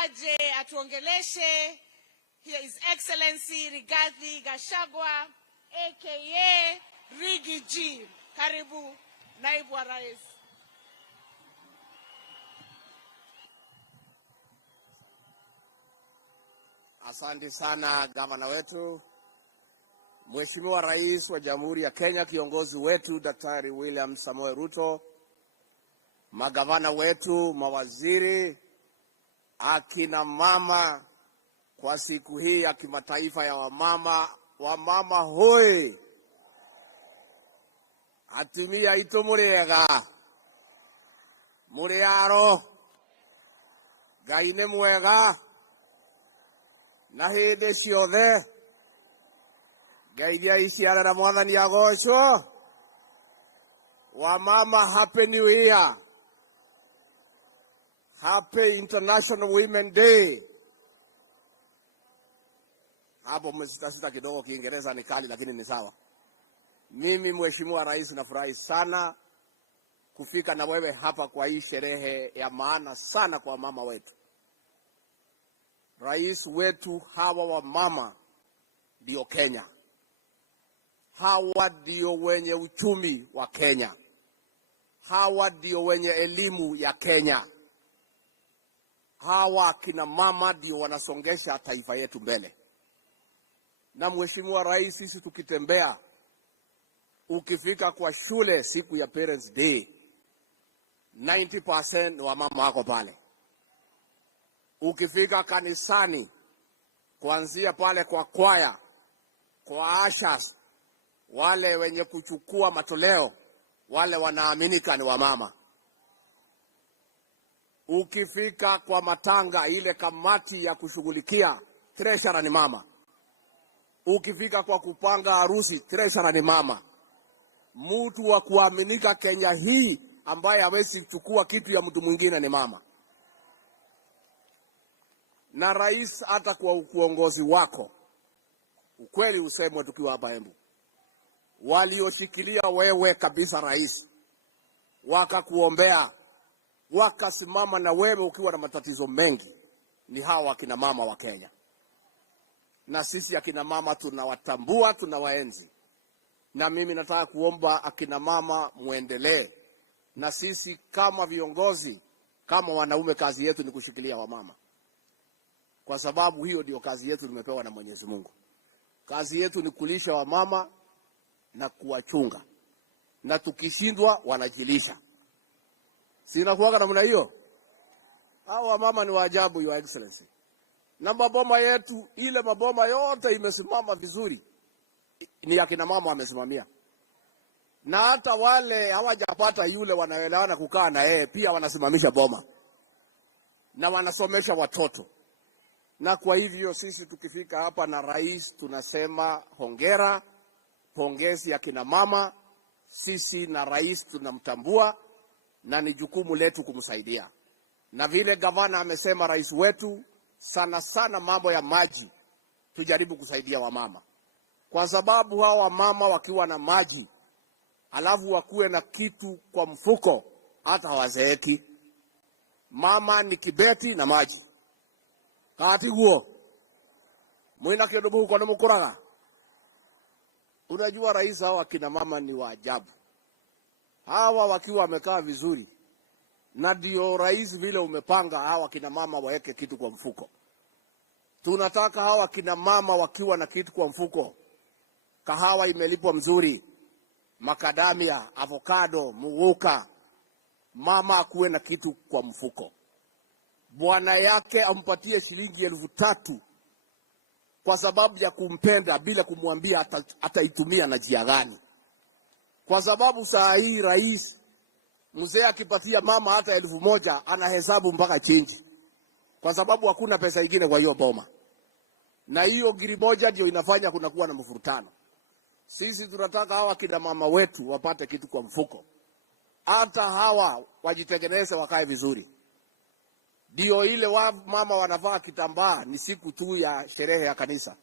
aje atuongeleshe, His Excellency Rigathi Gachagua aka Rigi G. Karibu naibu wa rais. Asante sana gavana wetu, Mheshimiwa Rais wa Jamhuri ya Kenya, kiongozi wetu Daktari William Samoei Ruto, magavana wetu, mawaziri, akina mama, kwa siku hii ya kimataifa ya wamama hoi. Atumia ito muriega, muriaro, Ngai nĩ mwega, na hĩndĩ ciothe. Ngai iciarĩra Mwathani agocwo. Wamama, happy new year. Happy International Women's Day. Hapo msitasita kidogo, Kiingereza ni kali lakini ni sawa. Mimi Mheshimiwa Rais nafurahi sana kufika na wewe hapa kwa hii sherehe ya maana sana kwa mama wetu. Rais wetu, hawa wa mama ndio Kenya. Hawa ndio wenye uchumi wa Kenya. Hawa ndio wenye elimu ya Kenya. Hawa kina mama ndio wanasongesha taifa yetu mbele. Na Mheshimiwa Rais, sisi tukitembea, ukifika kwa shule siku ya Parents Day, 90% wa mama wako pale. Ukifika kanisani, kuanzia pale kwa kwaya, kwa ashas, wale wenye kuchukua matoleo, wale wanaaminika ni wamama. Ukifika kwa matanga, ile kamati ya kushughulikia, treasurer ni mama. Ukifika kwa kupanga harusi, treasurer ni mama. Mtu wa kuaminika Kenya hii ambaye hawezi kuchukua kitu ya mtu mwingine ni mama. Na Rais, hata kwa uongozi wako, ukweli usemwe tukiwa hapa Embu, walioshikilia wewe kabisa Rais, wakakuombea, wakasimama na wewe ukiwa na matatizo mengi, ni hawa akina mama wa Kenya. Na sisi akina mama tunawatambua, tunawaenzi. Na mimi nataka kuomba akina mama muendelee. Na sisi kama viongozi, kama wanaume, kazi yetu ni kushikilia wamama. Kwa sababu hiyo ndio kazi yetu tumepewa na Mwenyezi Mungu. Kazi yetu ni kulisha wamama na kuwachunga. Na tukishindwa wanajilisha. Sina kuwaga namna hiyo. Hawa mama ni waajabu, Your Excellency. Na maboma yetu, ile maboma yote imesimama vizuri, ni akina mama wamesimamia. Na hata wale hawajapata yule wanaelewana kukaa na yeye pia wanasimamisha boma na wanasomesha watoto. Na kwa hivyo sisi tukifika hapa na rais tunasema hongera, pongezi ya kina mama. Sisi na rais tunamtambua na ni jukumu letu kumsaidia. Na vile gavana amesema, rais wetu, sana sana mambo ya maji tujaribu kusaidia wamama, kwa sababu hawa wamama wakiwa na maji alafu wakuwe na kitu kwa mfuko hata hawazeeki. Mama ni kibeti na maji. Kati huo mwina kidogo huko na mukuraga. Unajua rais, hawa kina mama ni waajabu. Hawa wakiwa wamekaa vizuri, na ndio rais vile umepanga hawa kina mama waeke kitu kwa mfuko. Tunataka hawa kina mama wakiwa na kitu kwa mfuko. Kahawa imelipwa mzuri, makadamia, avocado, muguka. Mama akuwe na kitu kwa mfuko. Bwana yake ampatie shilingi 3,000 kwa sababu ya kumpenda bila kumwambia ataitumia na njia gani. Kwa sababu saa hii rais, mzee akipatia mama hata 1,000 anahesabu mpaka chinji, kwa sababu hakuna pesa nyingine kwa hiyo boma. Na hiyo giri moja ndio inafanya kunakuwa na mfurutano. Sisi tunataka hawa kina mama wetu wapate kitu kwa mfuko. Hata hawa wajitengeneze wakae vizuri. Ndio ile mama wanavaa kitambaa ni siku tu ya sherehe ya kanisa.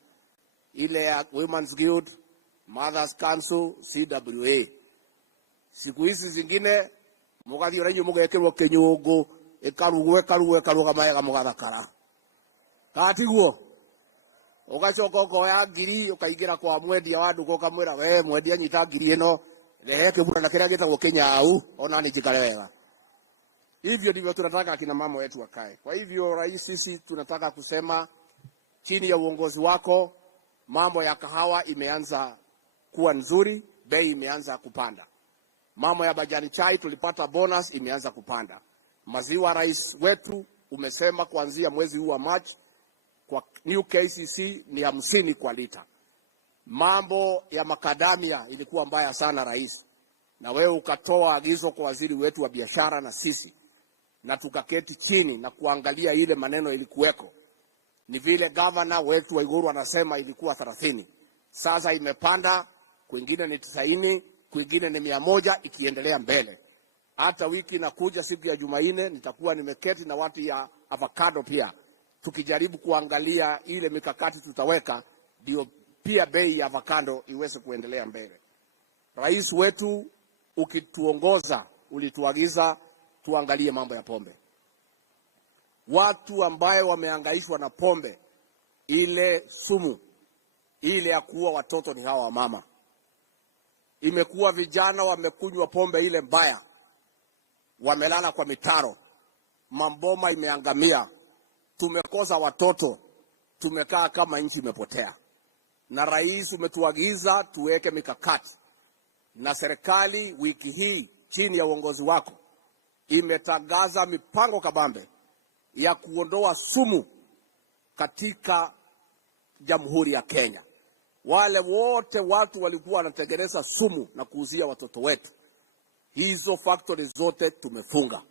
Ile ya Women's Guild, Mothers Council, CWA. Siku hizi zingine mugathi oranyo mugekerwo kinyungu, ikaruwe kama ya mugathakara. Kati huo ugacoka ukoya ngiri ukaigira kwa mwendia wa ndugu ukamwira, we mwendia nyita ngiri ino rehe kibura na kiria gitagwo kinyau ona ni njikare wega. Hivyo ndivyo tunataka akina mama wetu wakae. Kwa hivyo rais, sisi tunataka kusema chini ya uongozi wako mambo ya kahawa imeanza kuwa nzuri, bei imeanza kupanda. Mambo ya majani chai tulipata bonus imeanza kupanda. Maziwa rais wetu umesema kuanzia mwezi huu wa March kwa new KCC ni 50 kwa lita. Mambo ya makadamia ilikuwa mbaya sana rais, na wewe ukatoa agizo kwa waziri wetu wa biashara na sisi, na tukaketi chini na kuangalia ile maneno ilikuweko. Ni vile governor wetu wa Iguru anasema ilikuwa 30. Sasa imepanda, kwingine ni 90, kwingine ni 100 ikiendelea mbele. Hata wiki nakuja siku ya Jumanne nitakuwa nimeketi na watu ya avocado pia, tukijaribu kuangalia ile mikakati tutaweka ndio pia bei ya avocado iweze kuendelea mbele. Rais wetu ukituongoza ulituagiza tuangalie mambo ya pombe. Watu ambaye wamehangaishwa na pombe, ile sumu ile ya kuua watoto ni hawa mama. Imekuwa vijana wamekunywa pombe ile mbaya, wamelala kwa mitaro, mamboma imeangamia, tumekosa watoto, tumekaa kama nchi imepotea. Na rais umetuagiza tuweke mikakati, na serikali wiki hii chini ya uongozi wako imetangaza mipango kabambe ya kuondoa sumu katika Jamhuri ya Kenya. Wale wote watu walikuwa wanatengeneza sumu na kuuzia watoto wetu, hizo factories zote tumefunga.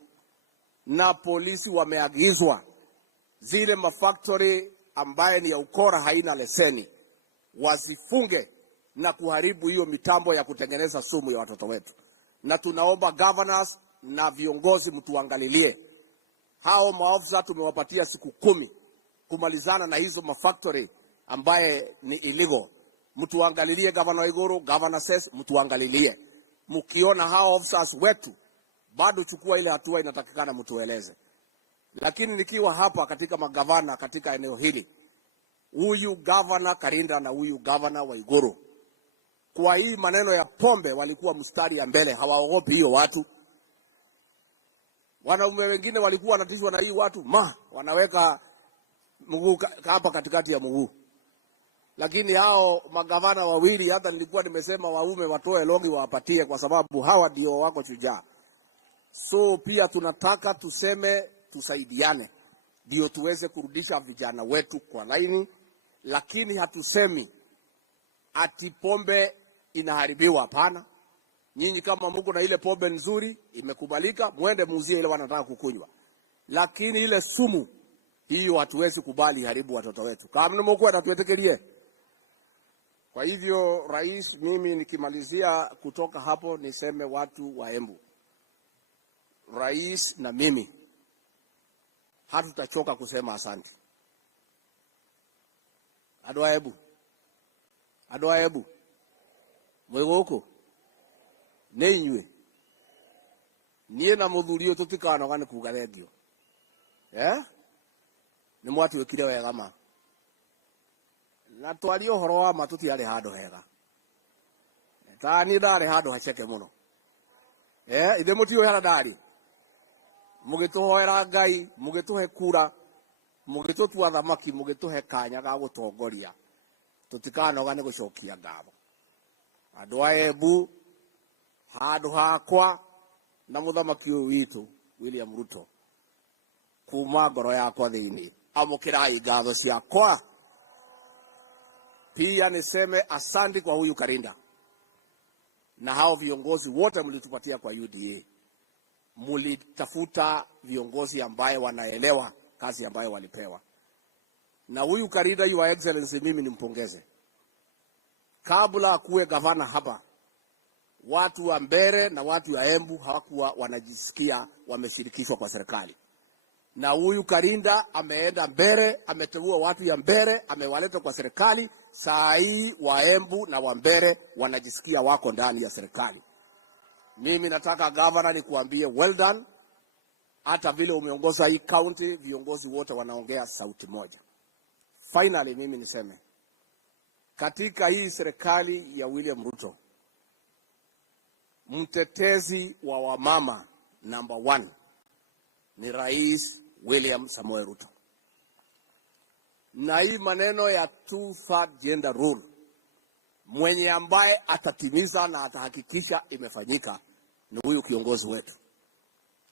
Na polisi wameagizwa zile mafactory ambaye ni ya ukora haina leseni wasifunge na kuharibu hiyo mitambo ya kutengeneza sumu ya watoto wetu. Na tunaomba governors na viongozi mtuangalilie. Hao maofisa tumewapatia siku 10 kumalizana na hizo mafactory ambaye ni illegal. Mtuangalilie, Governor Iguru, Governor says mtuangalilie. Mkiona hao officers wetu bado chukua ile hatua inatakikana mtueleze. Lakini nikiwa hapa katika magavana katika eneo hili, huyu governor Karinda na huyu governor wa Iguru, kwa hii maneno ya pombe walikuwa mstari ya mbele, hawaogopi hiyo watu. Wanaume wengine walikuwa wanatishwa na hii watu, wanaweka mguu hapa katikati ya mguu. Lakini hao magavana wawili, hata nilikuwa nimesema waume watoe longi wapatie, kwa sababu hawa ndio wako shujaa. So pia tunataka tuseme tusaidiane ndio tuweze kurudisha vijana wetu kwa laini, lakini hatusemi ati pombe inaharibiwa, hapana. Nyinyi kama Mungu na ile pombe nzuri imekubalika, muende muuzie ile wanataka kukunywa, lakini ile sumu hiyo hatuwezi kubali haribu watoto wetu. Kama mmokuwa atatuetekelie. Kwa hivyo rais, mimi nikimalizia kutoka hapo niseme watu wa Embu, rais na mimi hatutachoka kusema asante. Adwa Embu mwegoko neinywe nie na muthurio tutikanoga ni kuga thengio ni mwatuikire wega ma na twari uhoro wa ma tutiari handu hega tani ndari handu haceke muno ithe mutio hera ndari mugituhoera Ngai mugituhe kura mugitutua thamaki mugituhe kanya ga gutongoria tutikanoga ni gucokia ngatho andu a Embu handu hakwa na muthamaki uyu witu William Ruto kuma ngoro yakwa thiini amukirai ngatho ciakwa. Pia niseme asante kwa huyu Karinda na hao viongozi wote mlitupatia kwa UDA. Mulitafuta viongozi ambaye wanaelewa kazi ambayo walipewa. Na huyu Karinda, Your Excellency, mimi nimpongeze. Kabla akuwe gavana hapa, watu wa Mbere na watu wa Embu hawakuwa wanajisikia wameshirikishwa kwa serikali. Na huyu Karinda ameenda Mbere, ameteua watu ya Mbere, amewaleta kwa serikali. Saa hii wa Embu na wa Mbere wanajisikia wako ndani ya serikali. Mimi nataka governor nikuambie well done. Hata vile umeongoza hii county, viongozi wote wanaongea sauti moja. Finally, mimi niseme katika hii serikali ya William Ruto, mtetezi wa wamama number 1 ni Rais William Samoei Ruto. Na hii maneno ya 2/3 gender rule, mwenye ambaye atatimiza na atahakikisha imefanyika ni huyu kiongozi wetu.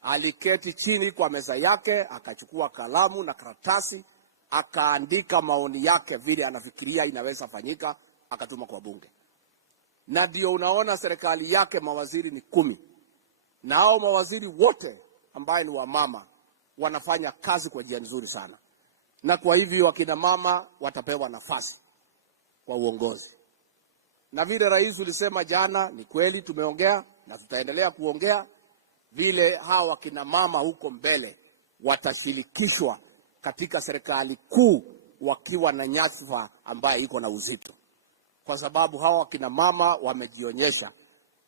Aliketi chini kwa meza yake, akachukua kalamu na karatasi, akaandika maoni yake vile anafikiria inaweza fanyika, akatuma kwa bunge. Na ndio unaona serikali yake mawaziri ni 10. Na hao mawaziri wote ambaye ni wamama wanafanya kazi kwa njia nzuri sana. Na kwa hivyo wakina mama watapewa nafasi kwa uongozi. Na vile rais ulisema jana ni kweli, tumeongea na tutaendelea kuongea vile hawa wakina mama huko mbele watashirikishwa katika serikali kuu wakiwa na nyadhifa ambaye iko na uzito. Kwa sababu hawa wakina mama wamejionyesha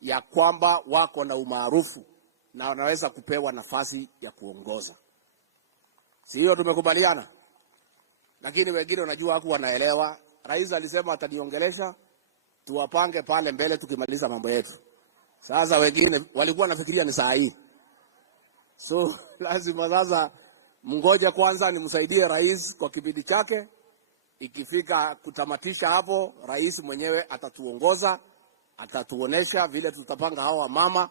ya kwamba wako na umaarufu na wanaweza kupewa nafasi ya kuongoza. Sio tumekubaliana? Lakini wengine unajua haku wanaelewa. Rais alisema ataniongelesha, tuwapange pale mbele tukimaliza mambo yetu. Sasa wengine walikuwa nafikiria ni saa hii. So lazima sasa mngoje kwanza nimsaidie rais kwa kipindi chake. Ikifika kutamatisha hapo, rais mwenyewe atatuongoza, atatuonesha vile tutapanga hawa mama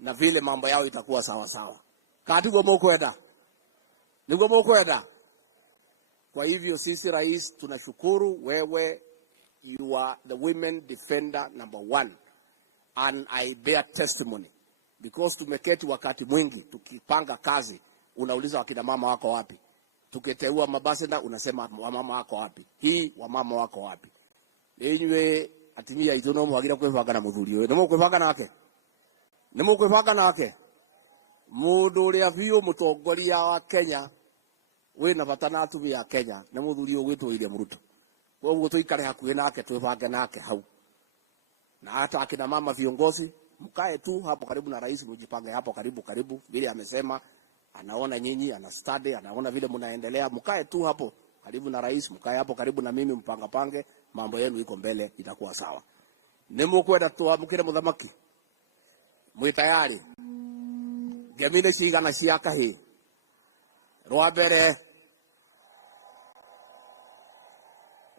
na vile mambo yao itakuwa sawa sawa. Katigo mokwenda. Nigo mokwenda. Kwa hivyo sisi rais tunashukuru wewe, you are the women defender number 1 and I bear testimony because tumeketi wakati mwingi tukipanga kazi, unauliza wakina mama wako wapi? Tukiteua mabasenda unasema wamama wako wapi? Hii wamama wako wapi? Lenywe Atumia Thi Yothe mwagira kwivanga na muthuri uyu nimo kwivanga nake, nimo kwivanga nake mundu uria biu mutongoria wa Kenya wina bata na atumia ya Kenya na muthuri ugwitwo William Ruto. Koguo tuikare hakuhi nake twibange nake hau. Na hata akina mama viongozi mkae tu hapo karibu na rais, mjipange hapo karibu vile amesema. Anaona nyinyi, ana study, anaona vile mnaendelea, mkae tu hapo karibu na rais, mkae hapo karibu na mimi, pange mambo yenu iko mbele, itakuwa sawa. Nimo kwenda tuamukire muthamaki. Mwi tayari? Gemile cigana ciaka hi. Rwa mbere,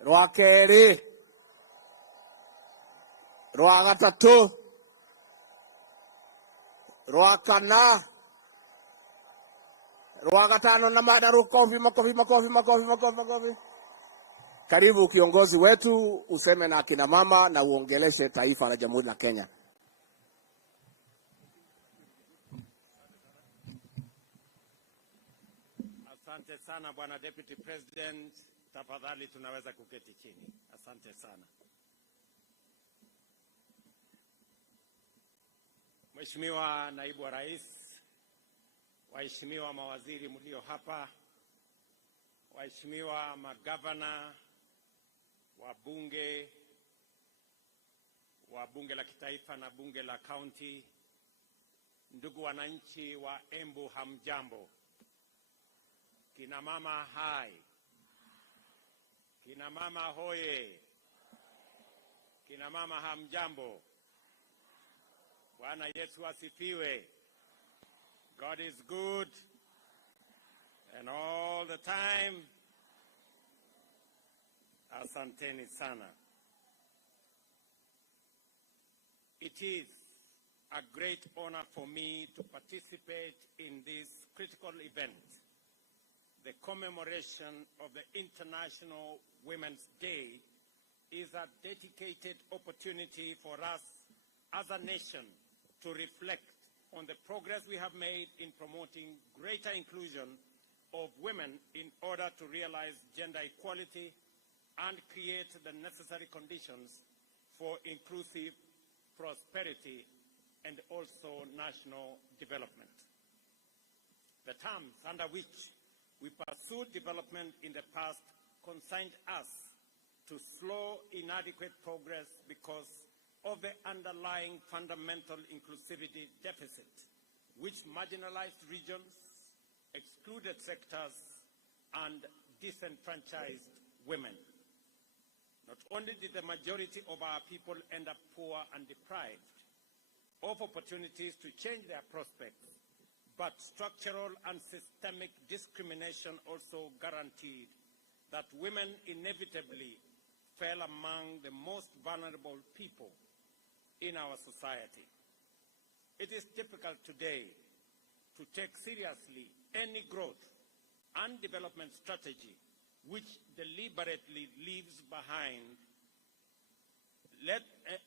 rwa keri, rwa gatatu, rwa kana, Rwagatano na madaru, kofi, makofi, makofi, makofi, makofi, makofi. Karibu kiongozi wetu, useme na akina mama na uongeleshe taifa la Jamhuri la Kenya. Asante sana Bwana Deputy President, tafadhali tunaweza kuketi chini. Asante sana. Mheshimiwa Naibu wa Rais, waheshimiwa mawaziri mlio hapa, waheshimiwa magavana, wabunge wa bunge la kitaifa na bunge la kaunti, ndugu wananchi wa Embu, hamjambo. Kina mama hai, kina mama hoye, kina mama hamjambo. Bwana Yesu asifiwe. God is good and all the time. Asanteni sana. It is a great honor for me to participate in this critical event, the commemoration of the International Women's Day is a dedicated opportunity for us as a nation to reflect on the progress we have made in promoting greater inclusion of women in order to realize gender equality and create the necessary conditions for inclusive prosperity and also national development. The terms under which we pursued development in the past consigned us to slow, inadequate progress because of the underlying fundamental inclusivity deficit, which marginalized regions, excluded sectors, and disenfranchised women. Not only did the majority of our people end up poor and deprived of opportunities to change their prospects, but structural and systemic discrimination also guaranteed that women inevitably fell among the most vulnerable people in our society. It is difficult today to take seriously any growth and development strategy which deliberately leaves behind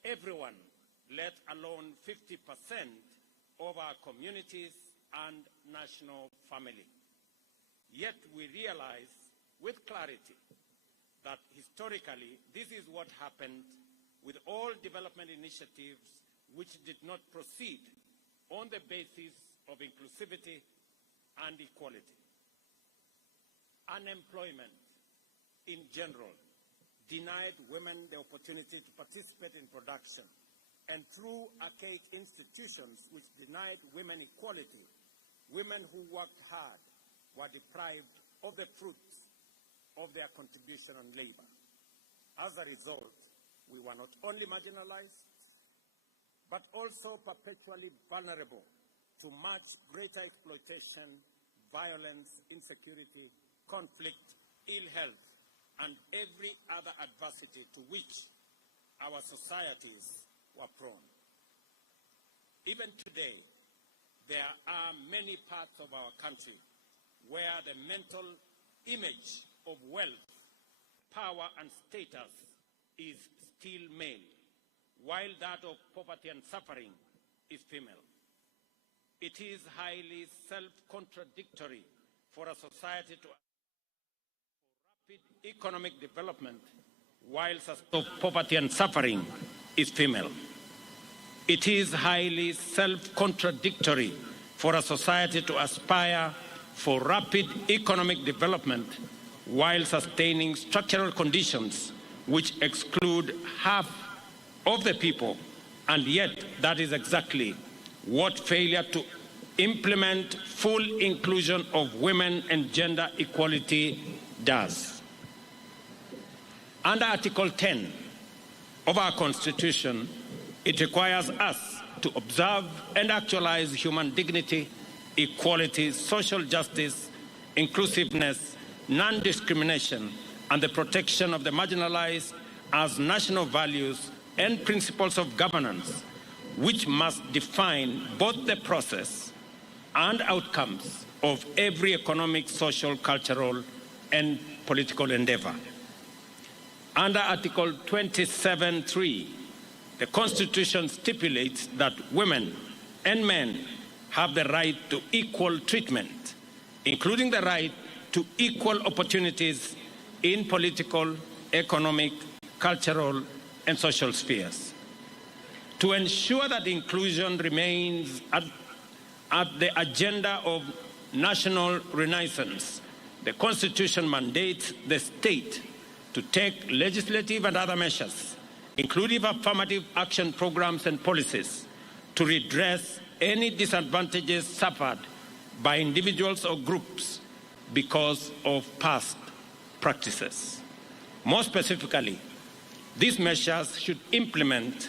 everyone, let alone 50% of our communities and national family. Yet we realize with clarity that historically this is what happened with all development initiatives which did not proceed on the basis of inclusivity and equality. Unemployment in general denied women the opportunity to participate in production, and through archaic institutions which denied women equality, women who worked hard were deprived of the fruits of their contribution and labor. As a result, we were not only marginalized, but also perpetually vulnerable to much greater exploitation, violence, insecurity, conflict, ill health, and every other adversity to which our societies were prone. Even today, there are many parts of our country where the mental image of wealth, power, and status is still male, while that of poverty and suffering is female. It is highly self-contradictory for a society to rapid economic development while poverty and suffering is female. It is highly self-contradictory for a society to aspire for rapid economic development while sustaining structural conditions which exclude half of the people, and yet that is exactly what failure to implement full inclusion of women and gender equality does. Under Article 10 of our Constitution, it requires us to observe and actualize human dignity, equality, social justice, inclusiveness, non-discrimination, and the protection of the marginalized as national values and principles of governance, which must define both the process and outcomes of every economic, social, cultural, and political endeavor. Under Article 27(3), the Constitution stipulates that women and men have the right to equal treatment, including the right to equal opportunities in political, economic, cultural, and social spheres. To ensure that inclusion remains at the agenda of national renaissance, the Constitution mandates the state to take legislative and other measures, including affirmative action programs and policies, to redress any disadvantages suffered by individuals or groups because of past practices. More specifically, these measures should implement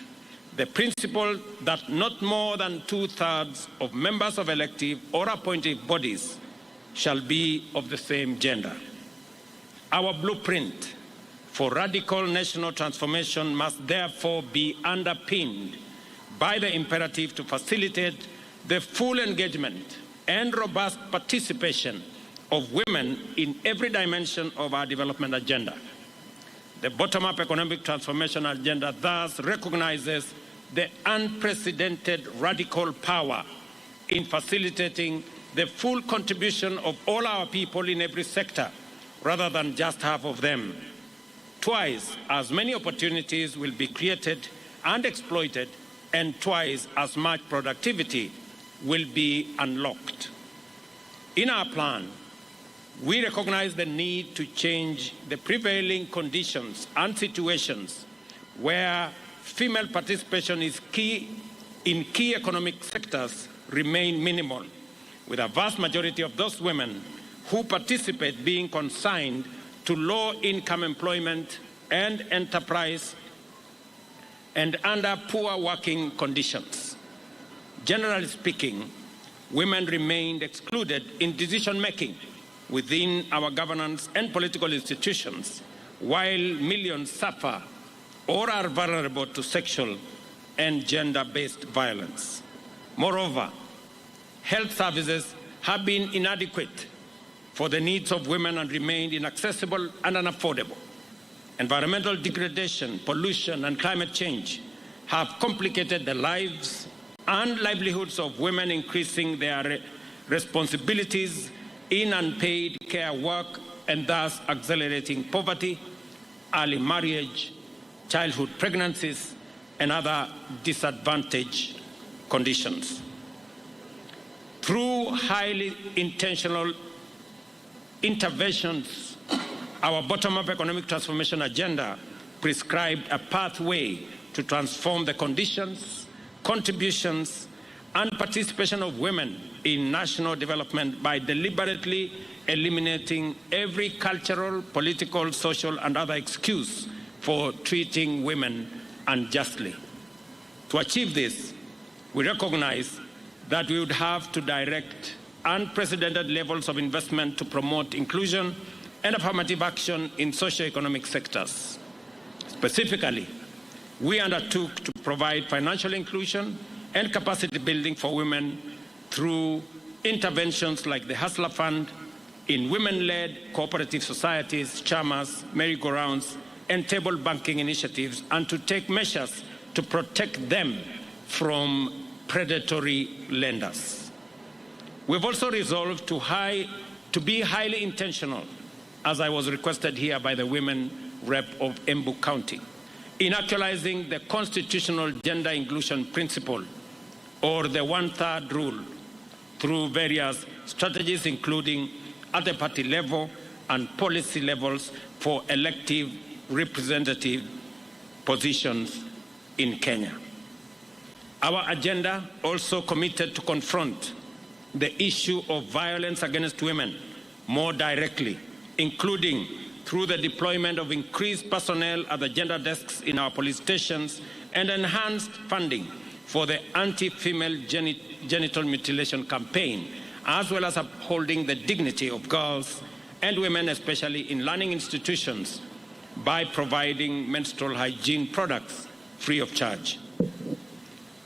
the principle that not more than 2/3 of members of elective or appointed bodies shall be of the same gender. Our blueprint for radical national transformation must therefore be underpinned by the imperative to facilitate the full engagement and robust participation of women in every dimension of our development agenda. The bottom-up economic transformation agenda thus recognizes the unprecedented radical power in facilitating the full contribution of all our people in every sector, rather than just half of them. Twice as many opportunities will be created and exploited, and twice as much productivity will be unlocked. In our plan, we recognize the need to change the prevailing conditions and situations where female participation is key in key economic sectors remain minimal, with a vast majority of those women who participate being consigned to low-income employment and enterprise and under poor working conditions. Generally speaking, women remained excluded in decision-making within our governance and political institutions, while millions suffer or are vulnerable to sexual and gender-based violence. Moreover, health services have been inadequate for the needs of women and remained inaccessible and unaffordable. Environmental degradation, pollution, and climate change have complicated the lives and livelihoods of women, increasing their responsibilities in unpaid care work and thus accelerating poverty, early marriage, childhood pregnancies, and other disadvantaged conditions. Through highly intentional interventions, our bottom-up economic transformation agenda prescribed a pathway to transform the conditions, contributions, and participation of women in national development by deliberately eliminating every cultural, political, social, and other excuse for treating women unjustly. To achieve this, we recognize that we would have to direct unprecedented levels of investment to promote inclusion and affirmative action in socio-economic sectors. Specifically, we undertook to provide financial inclusion and capacity building for women through interventions like the Hustler Fund in women-led cooperative societies, chamas, merry-go-rounds, and table banking initiatives, and to take measures to protect them from predatory lenders. We've also resolved to be highly intentional, as I was requested here by the women rep of Embu County, in actualizing the constitutional gender inclusion principle, or the 1/3 rule, through various strategies, including at the party level and policy levels for elective representative positions in Kenya. Our agenda also committed to confront the issue of violence against women more directly, including through the deployment of increased personnel at the gender desks in our police stations and enhanced funding for the anti-female genital mutilation campaign, as well as upholding the dignity of girls and women, especially in learning institutions, by providing menstrual hygiene products free of charge.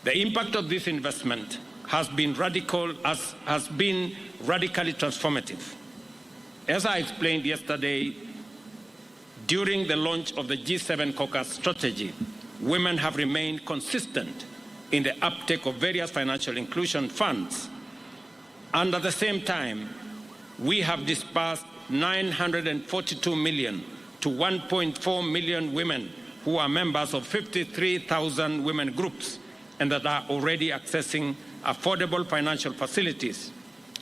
The impact of this investment has been radical, has been radically transformative. As I explained yesterday, during the launch of the G7 caucus strategy, women have remained consistent in the uptake of various financial inclusion funds. And at the same time, we have disbursed 942 million to 1.4 million women who are members of 53,000 women groups and that are already accessing affordable financial facilities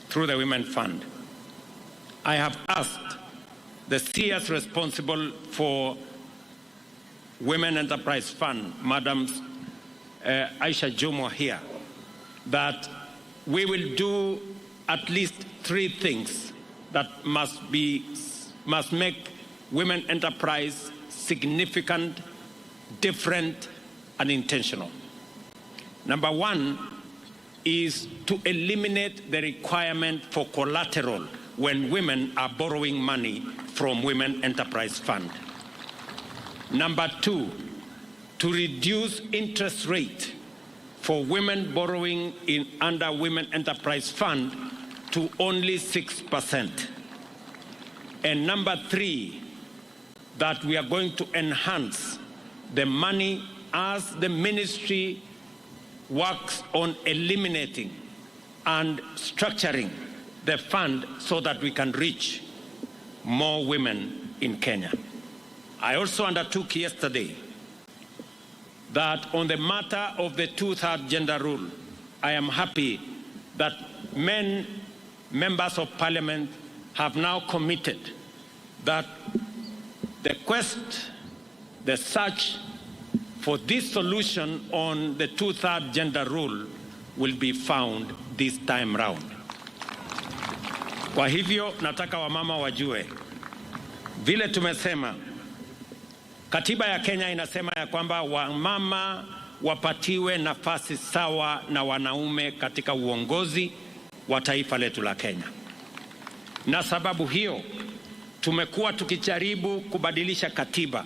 through the Women Fund. I have asked the CS responsible for Women Enterprise Fund, Madams Aisha Jomo here, that we will do at least 3 things that must make women enterprise significant, different, and intentional. Number 1 is to eliminate the requirement for collateral when women are borrowing money from Women Enterprise Fund. Number 2, to reduce interest rate for women borrowing under Women Enterprise Fund to only 6%. And number 3, that we are going to enhance the money as the ministry works on eliminating and structuring the fund so that we can reach more women in Kenya. I also undertook yesterday that on the matter of the 2/3 gender rule, I am happy that members of parliament have now committed that the quest, the search for this solution on the 2/3 gender rule will be found this time round. Kwa hivyo nataka wamama wajue, vile tumesema, katiba ya Kenya inasema ya kwamba wamama wapatiwe nafasi sawa na wanaume katika uongozi wa taifa letu la Kenya. Na sababu hiyo tumekuwa tukijaribu kubadilisha katiba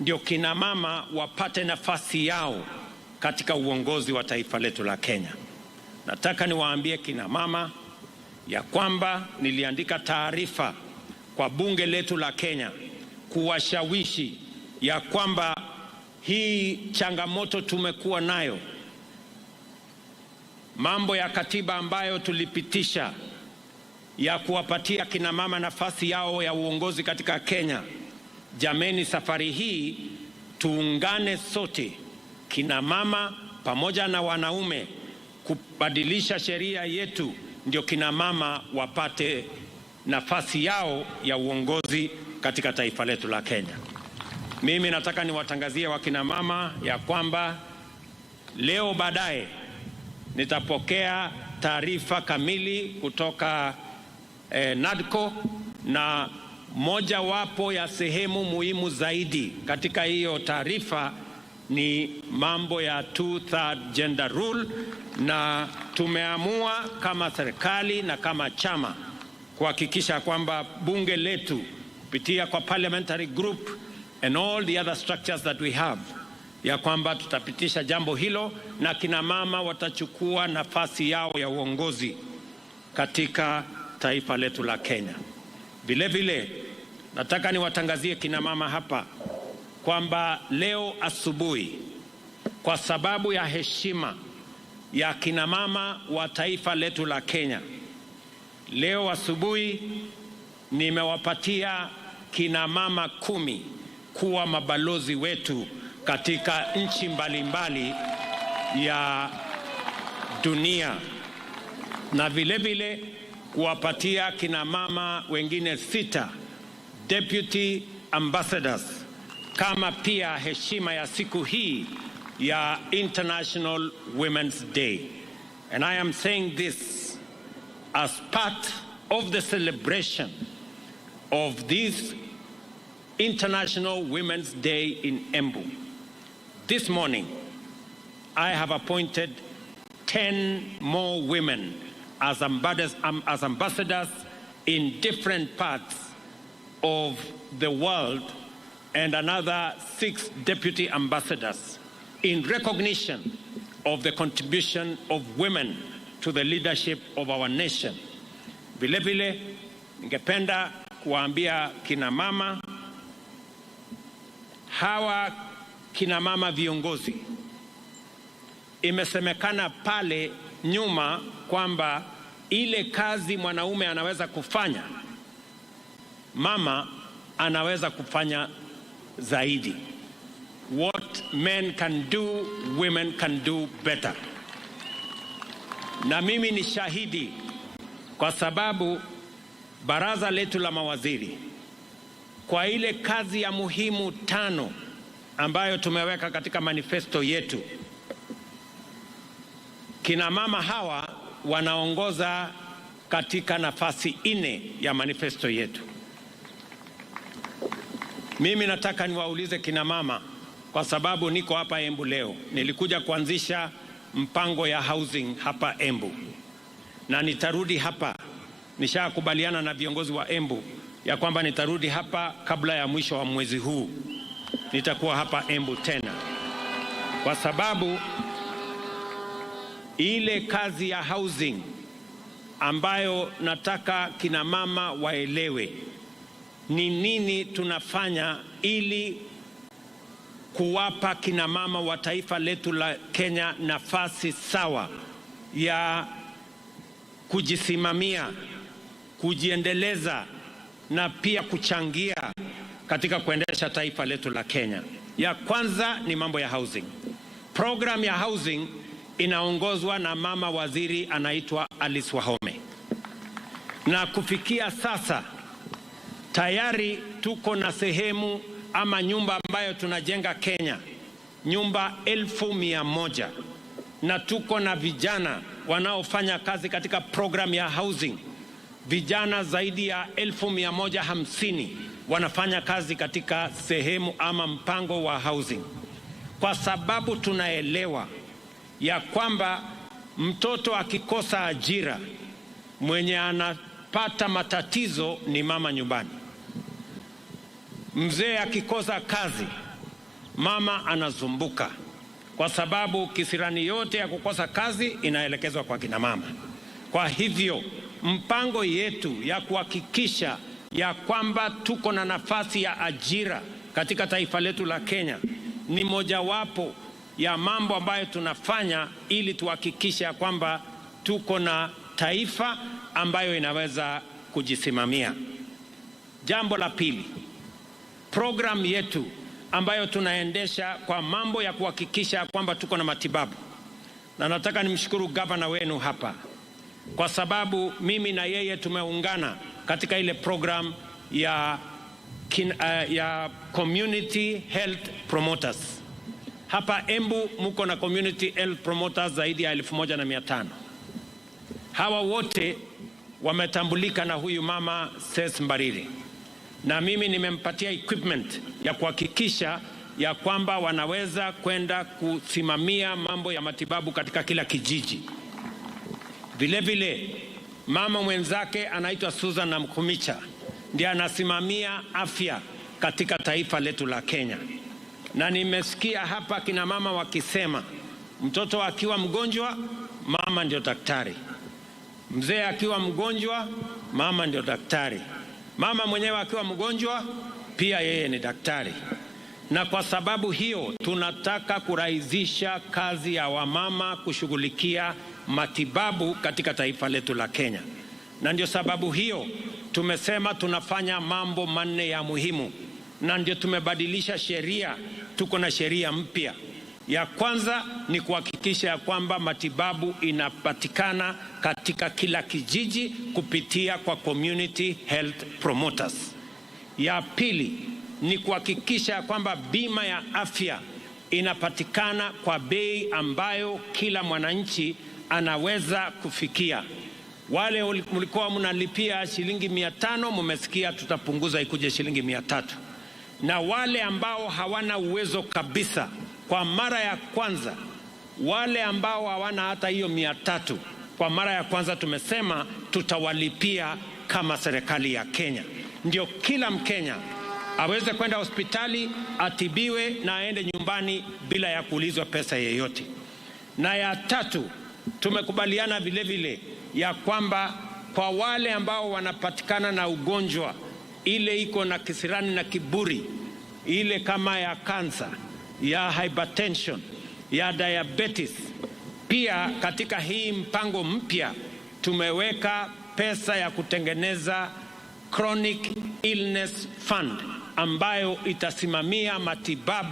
ndio kina mama wapate nafasi yao katika uongozi wa taifa letu la Kenya. Nataka niwaambie kina mama ya kwamba niliandika taarifa kwa bunge letu la Kenya kuwashawishi ya kwamba hii changamoto tumekuwa nayo, mambo ya katiba ambayo tulipitisha ya kuwapatia kina mama nafasi yao ya uongozi katika Kenya. Jameni, safari hii tuungane sote, kina mama pamoja na wanaume, kubadilisha sheria yetu ndio kina mama wapate nafasi yao ya uongozi katika taifa letu la Kenya. Mimi nataka niwatangazie wakina mama ya kwamba leo baadaye nitapokea taarifa kamili kutoka NADCO, na moja wapo ya sehemu muhimu zaidi katika hiyo taarifa ni mambo ya 2/3 gender rule, na tumeamua kama serikali na kama chama kuhakikisha kwamba bunge letu kupitia kwa parliamentary group and all the other structures that we have, ya kwamba tutapitisha jambo hilo na kina mama watachukua nafasi yao ya uongozi katika taifa letu la Kenya. Vile vile nataka niwatangazie kina mama hapa kwamba leo asubuhi, kwa sababu ya heshima ya kina mama wa taifa letu la Kenya, leo asubuhi nimewapatia kina mama 10 kuwa mabalozi wetu katika nchi mbalimbali ya dunia, na vile vile kuwapatia kina mama wengine 6 deputy ambassadors kama pia heshima ya siku hii ya International Women's Day. And I am saying this as part of the celebration of this International Women's Day in Embu. This morning, I have appointed 10 more women as ambassadors in different parts of the world, and another 6 deputy ambassadors in recognition of the contribution of women to the leadership of our nation. Vile vile ningependa kuwaambia kina mama hawa, kina mama viongozi, imesemekana pale nyuma kwamba ile kazi mwanaume anaweza kufanya, mama anaweza kufanya zaidi. What men can do, women can do better. Na mimi ni shahidi, kwa sababu baraza letu la mawaziri, kwa ile kazi ya muhimu 5 ambayo tumeweka katika manifesto yetu, kina mama hawa wanaongoza katika nafasi 4 ya manifesto yetu. Mimi nataka niwaulize kina mama, kwa sababu niko hapa Embu leo. Nilikuja kuanzisha mpango ya housing hapa Embu, na nitarudi hapa. Nishakubaliana na viongozi wa Embu ya kwamba nitarudi hapa kabla ya mwisho wa mwezi huu. Nitakuwa hapa Embu tena, kwa sababu ile kazi ya housing ambayo nataka kina mama waelewe ni nini tunafanya ili kuwapa kina mama wa taifa letu la Kenya nafasi sawa ya kujisimamia, kujiendeleza na pia kuchangia katika kuendesha taifa letu la Kenya. Ya kwanza ni mambo ya housing. Program ya housing inaongozwa na mama waziri anaitwa Alice Wahome, na kufikia sasa tayari tuko na sehemu ama nyumba ambayo tunajenga Kenya, nyumba 1,100, na tuko na vijana wanaofanya kazi katika program ya housing. Vijana zaidi ya 1,150 wanafanya kazi katika sehemu ama mpango wa housing, kwa sababu tunaelewa ya kwamba mtoto akikosa ajira, mwenye anapata matatizo ni mama nyumbani. Mzee akikosa kazi, mama anazumbuka, kwa sababu kisirani yote ya kukosa kazi inaelekezwa kwa kina mama. Kwa hivyo mpango yetu ya kuhakikisha ya kwamba tuko na nafasi ya ajira katika taifa letu la Kenya ni mojawapo ya mambo ambayo tunafanya ili tuhakikisha ya kwamba tuko na taifa ambayo inaweza kujisimamia. Jambo la pili, program yetu ambayo tunaendesha kwa mambo ya kuhakikisha kwamba tuko na matibabu. Na nataka nimshukuru gavana wenu hapa, kwa sababu mimi na yeye tumeungana katika ile program ya community health promoters. Hapa Embu muko na community health promoters zaidi ya 1,500. Hawa wote wametambulika na huyu mama Ses Mbarire, na mimi nimempatia equipment ya kuhakikisha ya kwamba wanaweza kwenda kusimamia mambo ya matibabu katika kila kijiji. Vile vile mama mwenzake anaitwa Susan Namkumicha, ndiye anasimamia afya katika taifa letu la Kenya. Na nimesikia hapa kina mama wakisema mtoto akiwa mgonjwa, mama ndio daktari. Mzee akiwa mgonjwa, mama ndio daktari. Mama mwenyewe akiwa mgonjwa, pia yeye ni daktari. Na kwa sababu hiyo tunataka kurahisisha kazi ya wamama kushughulikia matibabu katika taifa letu la Kenya. Na ndio sababu hiyo tumesema tunafanya mambo 4 ya muhimu, na ndio tumebadilisha sheria. Tuko na sheria mpya. Ya kwanza ni kuhakikisha ya kwamba matibabu inapatikana katika kila kijiji kupitia kwa community health promoters. Ya pili ni kuhakikisha ya kwamba bima ya afya inapatikana kwa bei ambayo kila mwananchi anaweza kufikia. Wale mlikuwa mnalipia shilingi 500, mmesikia tutapunguza ikuje shilingi 300. Na wale ambao hawana uwezo kabisa, kwa mara ya kwanza, wale ambao hawana hata hiyo 300, kwa mara ya kwanza tumesema tutawalipia kama serikali ya Kenya. Ndio kila Mkenya aweze kwenda hospitali, atibiwe na aende nyumbani bila ya kuulizwa pesa yeyote. Na ya tatu, tumekubaliana vile vile ya kwamba kwa wale ambao wanapatikana na ugonjwa ile iko na kisirani na kiburi, ile kama ya kansa, ya hypertension, ya diabetes. Pia katika hii mpango mpya tumeweka pesa ya kutengeneza Chronic Illness Fund ambayo itasimamia matibabu